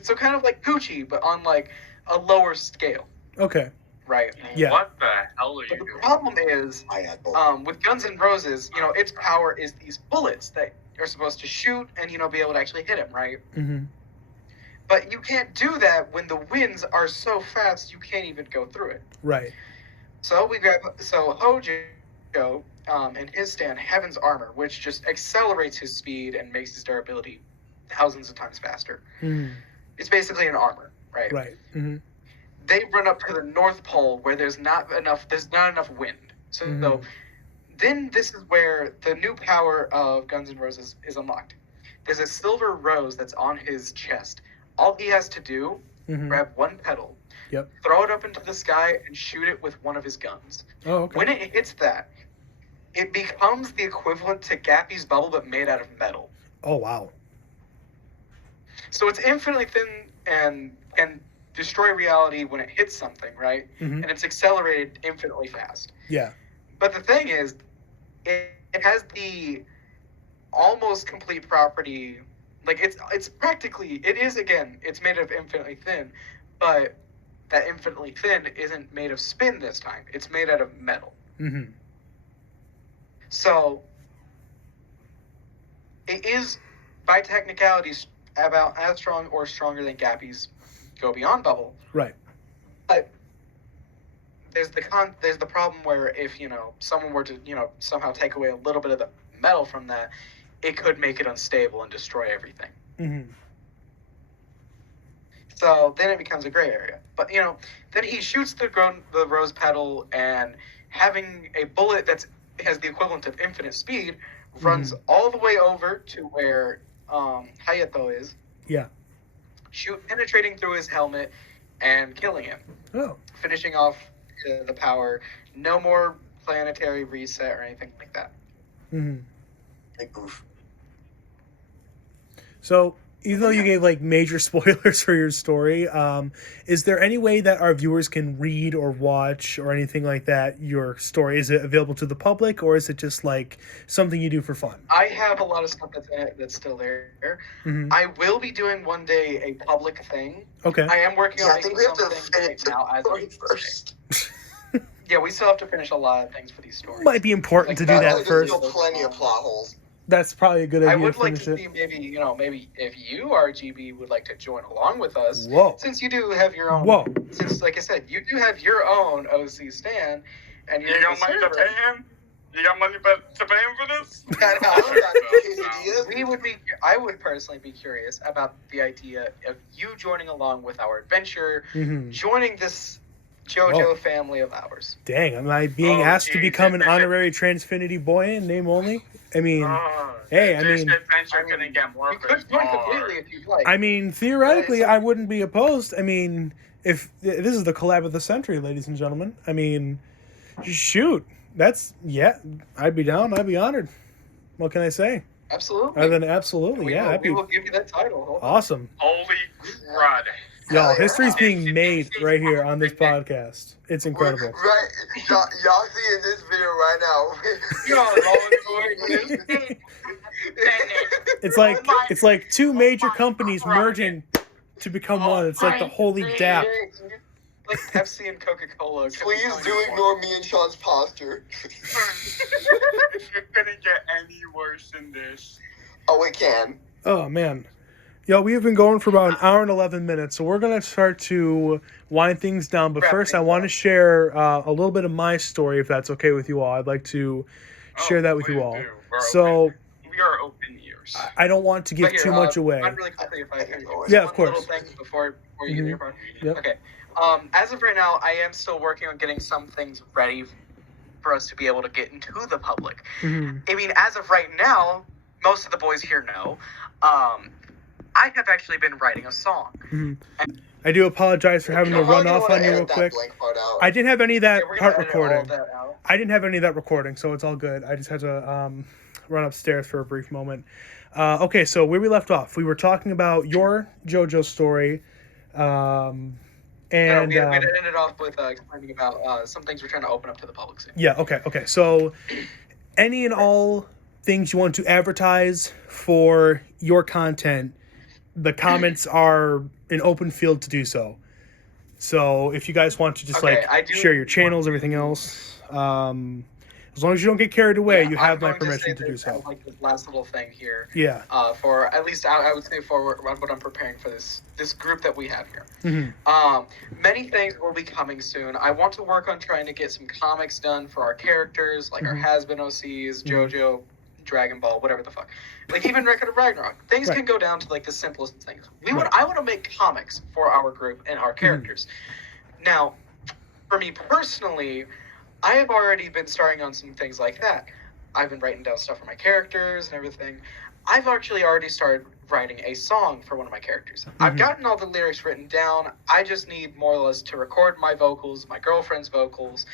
So kind of like Poochie, but on like a lower scale, Okay. right? Yeah. What the hell are you But the doing? problem is, I had both. with Guns N' Roses, its power is these bullets that are supposed to shoot and be able to actually hit him, right? Mm-hmm. But you can't do that when the winds are so fast you can't even go through it. Right. So Hojo, and his stand, Heaven's Armor, which just accelerates his speed and makes his durability thousands of times faster. Mm-hmm. It's basically an armor, right? Right. Mm-hmm. They run up to the North Pole where there's not enough wind. So, Mhm. then this is where the new power of Guns N' Roses is unlocked. There's a silver rose that's on his chest. All he has to do, Mm-hmm. grab one petal, Yep. throw it up into the sky, and shoot it with one of his guns. Oh, okay. When it hits that, it becomes the equivalent to Gappy's bubble but made out of metal. Oh, wow. So it's infinitely thin and can destroy reality when it hits something, right? Mm-hmm. And it's accelerated infinitely fast. Yeah. But the thing is, it has the almost complete property. Like it's practically, it's made of infinitely thin, but that infinitely thin isn't made of spin this time. It's made out of metal. Mm-hmm. So it is, by technicalities, about as strong or stronger than Gappy's Go Beyond bubble. Right. But there's the problem where if someone were to somehow take away a little bit of the metal from that, it could make it unstable and destroy everything. Mm-hmm. So then it becomes a gray area. But then he shoots the rose petal and having a bullet that has the equivalent of infinite speed runs all the way over to where Hayato is. Yeah. Penetrating through his helmet and killing him. Oh. Finishing off the power. No more planetary reset or anything like that. Mm-hmm. Like, oof. So, even though you gave like major spoilers for your story, is there any way that our viewers can read or watch or anything like that your story? Is it available to the public, or is it just like something you do for fun? I have a lot of stuff that's still there. Mm-hmm. I will be doing one day a public thing. Okay. I am working on I think we have to something finish right now. the story first. Yeah, we still have to finish a lot of things for these stories. Might be important Like to do that, that like, first. There's still plenty of plot holes. That's probably a good idea I would to like finish to it. see maybe if you, RGB, would like to join along with us. Whoa. Since you do have your own. Whoa. Since, like I said, you do have your own OC stand, and You you're got money to pay him? You got money to pay him for this? I would personally be curious about the idea of you joining along with our adventure, Mm-hmm. joining this JoJo family of ours. Dang, am I being asked to become an honorary Transfinity Bois in name only? I mean, hey, I this mean, adventure couldn't get more You could join completely if you'd like. I mean, theoretically, I wouldn't be opposed. I mean, if this is the collab of the century, ladies and gentlemen, I mean, shoot, I'd be down. I'd be honored. What can I say? Absolutely. Other than absolutely, we will, will give you that title. Hold on. awesome. Holy crud. Y'all, history's being made right here on this podcast. It's incredible. Right, y'all see in this video right now. It's like two major companies merging to become one. It's like the holy dap. Like Pepsi and Coca-Cola. Please do ignore me and Sean's posture. You're gonna get any worse than this. Oh, it can. Oh man. Yo, we have been going for about an hour and 11 minutes, so we're going to start to wind things down. But first, I want to share a little bit of my story, if that's okay with you all. I'd like to share that with you all. So, we are open ears. I don't want to give too much away. Really quickly, if I can. Yeah, of course. Little thing before you get your part. Yep. Okay. As of right now, I am still working on getting some things ready for us to be able to get into the public. Mm-hmm. I mean, as of right now, most of the boys here know. I have actually been writing a song. Mm-hmm. I do apologize for having to run off on you real quick. I didn't have any of that part recording. I didn't have any of that recording, so it's all good. I just had to run upstairs for a brief moment. Okay, so where we left off, we were talking about your JoJo story. And we ended off with explaining about some things we're trying to open up to the public soon. Yeah, okay. So any and all things you want to advertise for your content, the comments are an open field to do so. So if you guys want to just share your channels, everything else, as long as you don't get carried away, you have my permission to do so. Like this last little thing here. Yeah. For at least I would say for what I'm preparing for this group that we have here. Mm-hmm. Many things will be coming soon. I want to work on trying to get some comics done for our characters, like our has-been OCs, JoJo, Dragon Ball, whatever the fuck. Like even Record of Ragnarok. Things can go down to like the simplest things. I want to make comics for our group and our characters. Now, for me personally, I have already been starting on some things like that. I've been writing down stuff for my characters and everything. I've actually already started writing a song for one of my characters. I've gotten all the lyrics written down. I just need more or less to record my vocals, my girlfriend's vocals,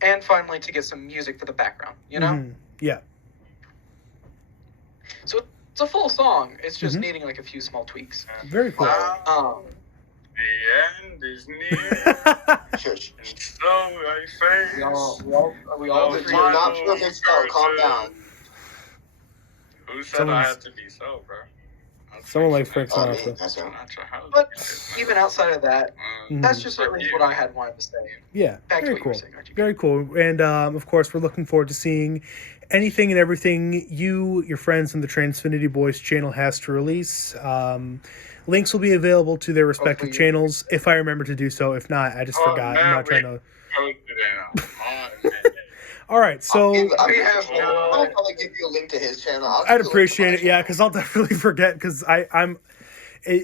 and finally to get some music for the background, you know? Yeah. So it's a full song. It's just needing like a few small tweaks. Very cool. The end is near. Shush. So I face. We all You're not perfect, so calm down. Who said I had to be so, bro? Someone likes Frank Oh, Sinatra. that's him. But even outside of that, that's just at least what I had wanted to say. Yeah, Back to very what you cool. were saying, Archie. Very cool. And of course, we're looking forward to seeing anything and everything you, your friends, and the Transfinity Bois channel has to release. Links will be available to their respective channels if I remember to do so. If not, I just forgot. I'm not trying to. All right, so I'll probably give you a link to his channel. I'd appreciate it, yeah, because I'll definitely forget because I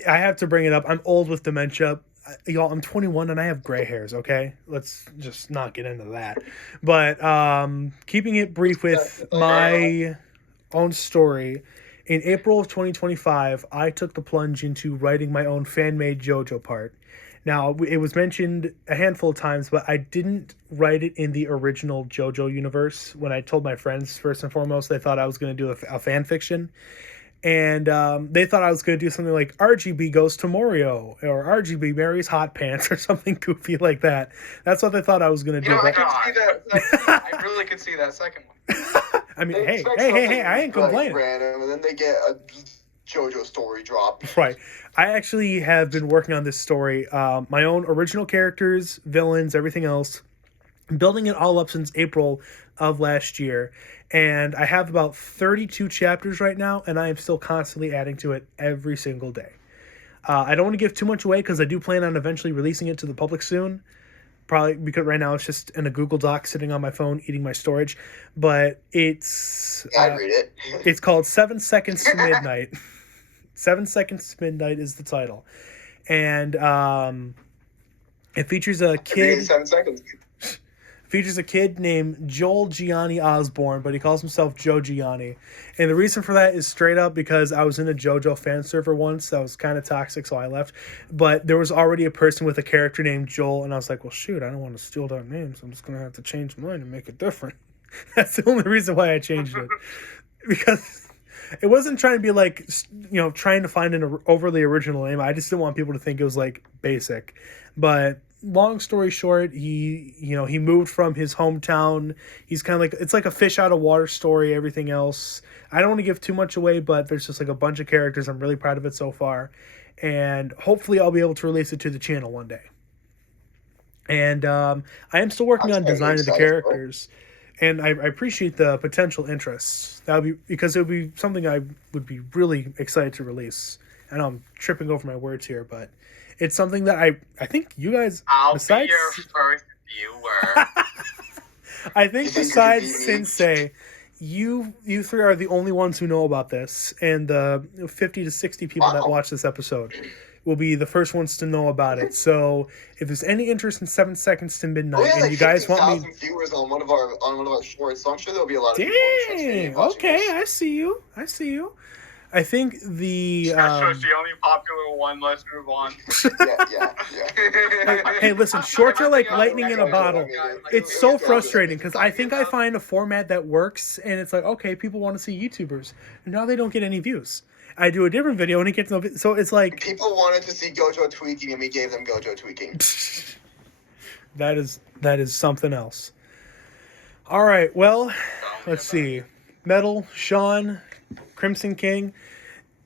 have to bring it up. I'm old with dementia. y'all, I'm 21 and I have gray hairs, okay? Let's just not get into that. But keeping it brief with my own story, in April of 2025, I took the plunge into writing my own fan-made JoJo part. Now, it was mentioned a handful of times, but I didn't write it in the original JoJo universe. When I told my friends, first and foremost, they thought I was going to do a fan fiction. And they thought I was going to do something like RGB goes to Morio or RGB marries hot pants or something goofy like that. That's what they thought I was going to do. I could see that. I really could see that second one. I mean, hey, I ain't complaining. Random, and then they get a JoJo story drop. Right. I actually have been working on this story. My own original characters, villains, everything else. Building it all up since April of last year. And I have about 32 chapters right now, and I am still constantly adding to it every single day. I don't want to give too much away because I do plan on eventually releasing it to the public soon. Probably because right now it's just in a Google Doc sitting on my phone eating my storage. But it's... I read it. It's called 7 Seconds to Midnight. 7 Seconds to Midnight is the title. And it features a kid... 7 seconds. Features a kid named Joel Gianni Osborne, but he calls himself Joe Gianni. And the reason for that is straight up because I was in a JoJo fan server once that was kind of toxic, so I left. But there was already a person with a character named Joel, and I was like, well, shoot, I don't want to steal that name, so I'm just going to have to change mine and make it different. That's the only reason why I changed it. Because it wasn't trying to be like, you know, trying to find an overly original name. I just didn't want people to think it was like basic. But long story short, he moved from his hometown. He's kind of like, it's like a fish out of water story, everything else. I don't want to give too much away, but there's just like a bunch of characters. I'm really proud of it so far. And hopefully I'll be able to release it to the channel one day. And I am still working on design of the characters. And I appreciate the potential interest. That would be because it would be something I would be really excited to release. I know I'm tripping over my words here, but it's something that I think you guys... I'll be your first viewer. I think besides Sensei, you three are the only ones who know about this. And the 50 to 60 people that watch this episode will be the first ones to know about it. So if there's any interest in 7 Seconds to Midnight, and you guys want me... viewers on one of our shorts, so I'm sure there'll be a lot of Dang! Okay, I see you. I think the... That's the only popular one. Let's move on. Yeah. Hey, listen, shorts are like lightning in a bottle. It's so frustrating because I think I find a format that works, and it's like, okay, people want to see YouTubers. And now they don't get any views. I do a different video, and it gets no... So it's like... People wanted to see Gojo tweaking, and we gave them Gojo tweaking. That is something else. All right, well, let's see. Metal, Sean, Crimson King,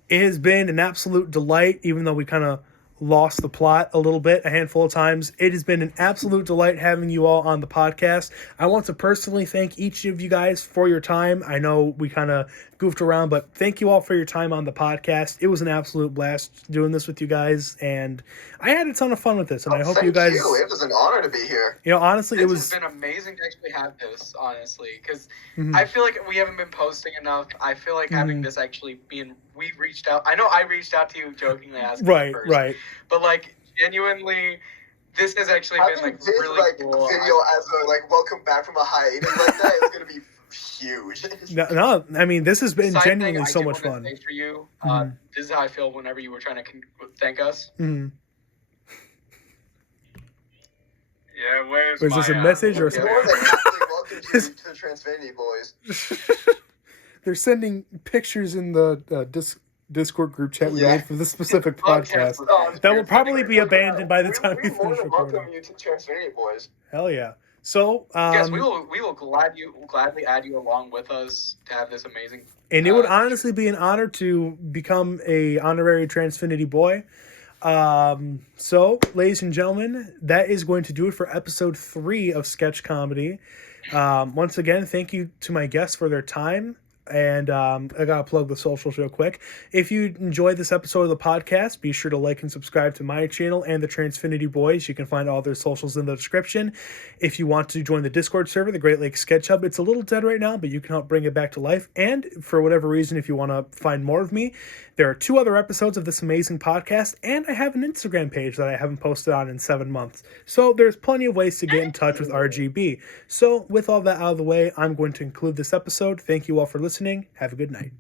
it has been an absolute delight, even though we kind of lost the plot a little bit a handful of times. It has been an absolute delight having you all on the podcast. I want to personally thank each of you guys for your time. I know we kind of goofed around, but thank you all for your time on the podcast. It was an absolute blast doing this with you guys, and I had a ton of fun with this, and I hope you guys... It was an honor to be here. You know, honestly, it was... It's been amazing to actually have this, honestly, because I feel like we haven't been posting enough. I feel like having this actually being... We've reached out... I know I reached out to you jokingly asking first. Right. But, like, genuinely... This has actually been like really cool. Video as a welcome back from a hiatus like that is gonna be huge. No, I mean this has been genuinely so much fun. Thanks for you. This is how I feel whenever you were trying to thank us. Yeah, where's this a message or something? Welcome to the Transfinity Bois. They're sending pictures in the Discord group chat we made for this specific podcast. That will probably be abandoned by the time we finish recording. Welcome you to Transfinity Bois. Hell yeah! So yes, we will gladly add you along with us to have this amazing. And it would honestly be an honor to become a honorary Transfinity Boy. So, ladies and gentlemen, that is going to do it for episode 3 of Sketch Comedy. Once again, thank you to my guests for their time. And I gotta plug the socials real quick. If you enjoyed this episode of the podcast, be sure to like and subscribe to my channel and the Transfinity Boys. You can find all their socials in the description. If you want to join the Discord server, the Great Lakes Sketch Hub, it's a little dead right now, but you can help bring it back to life. And for whatever reason, if you want to find more of me, there are 2 other episodes of this amazing podcast, and I have an Instagram page that I haven't posted on in 7 months. So there's plenty of ways to get in touch with RGB. So with all that out of the way, I'm going to conclude this episode. Thank you all for listening. Have a good night.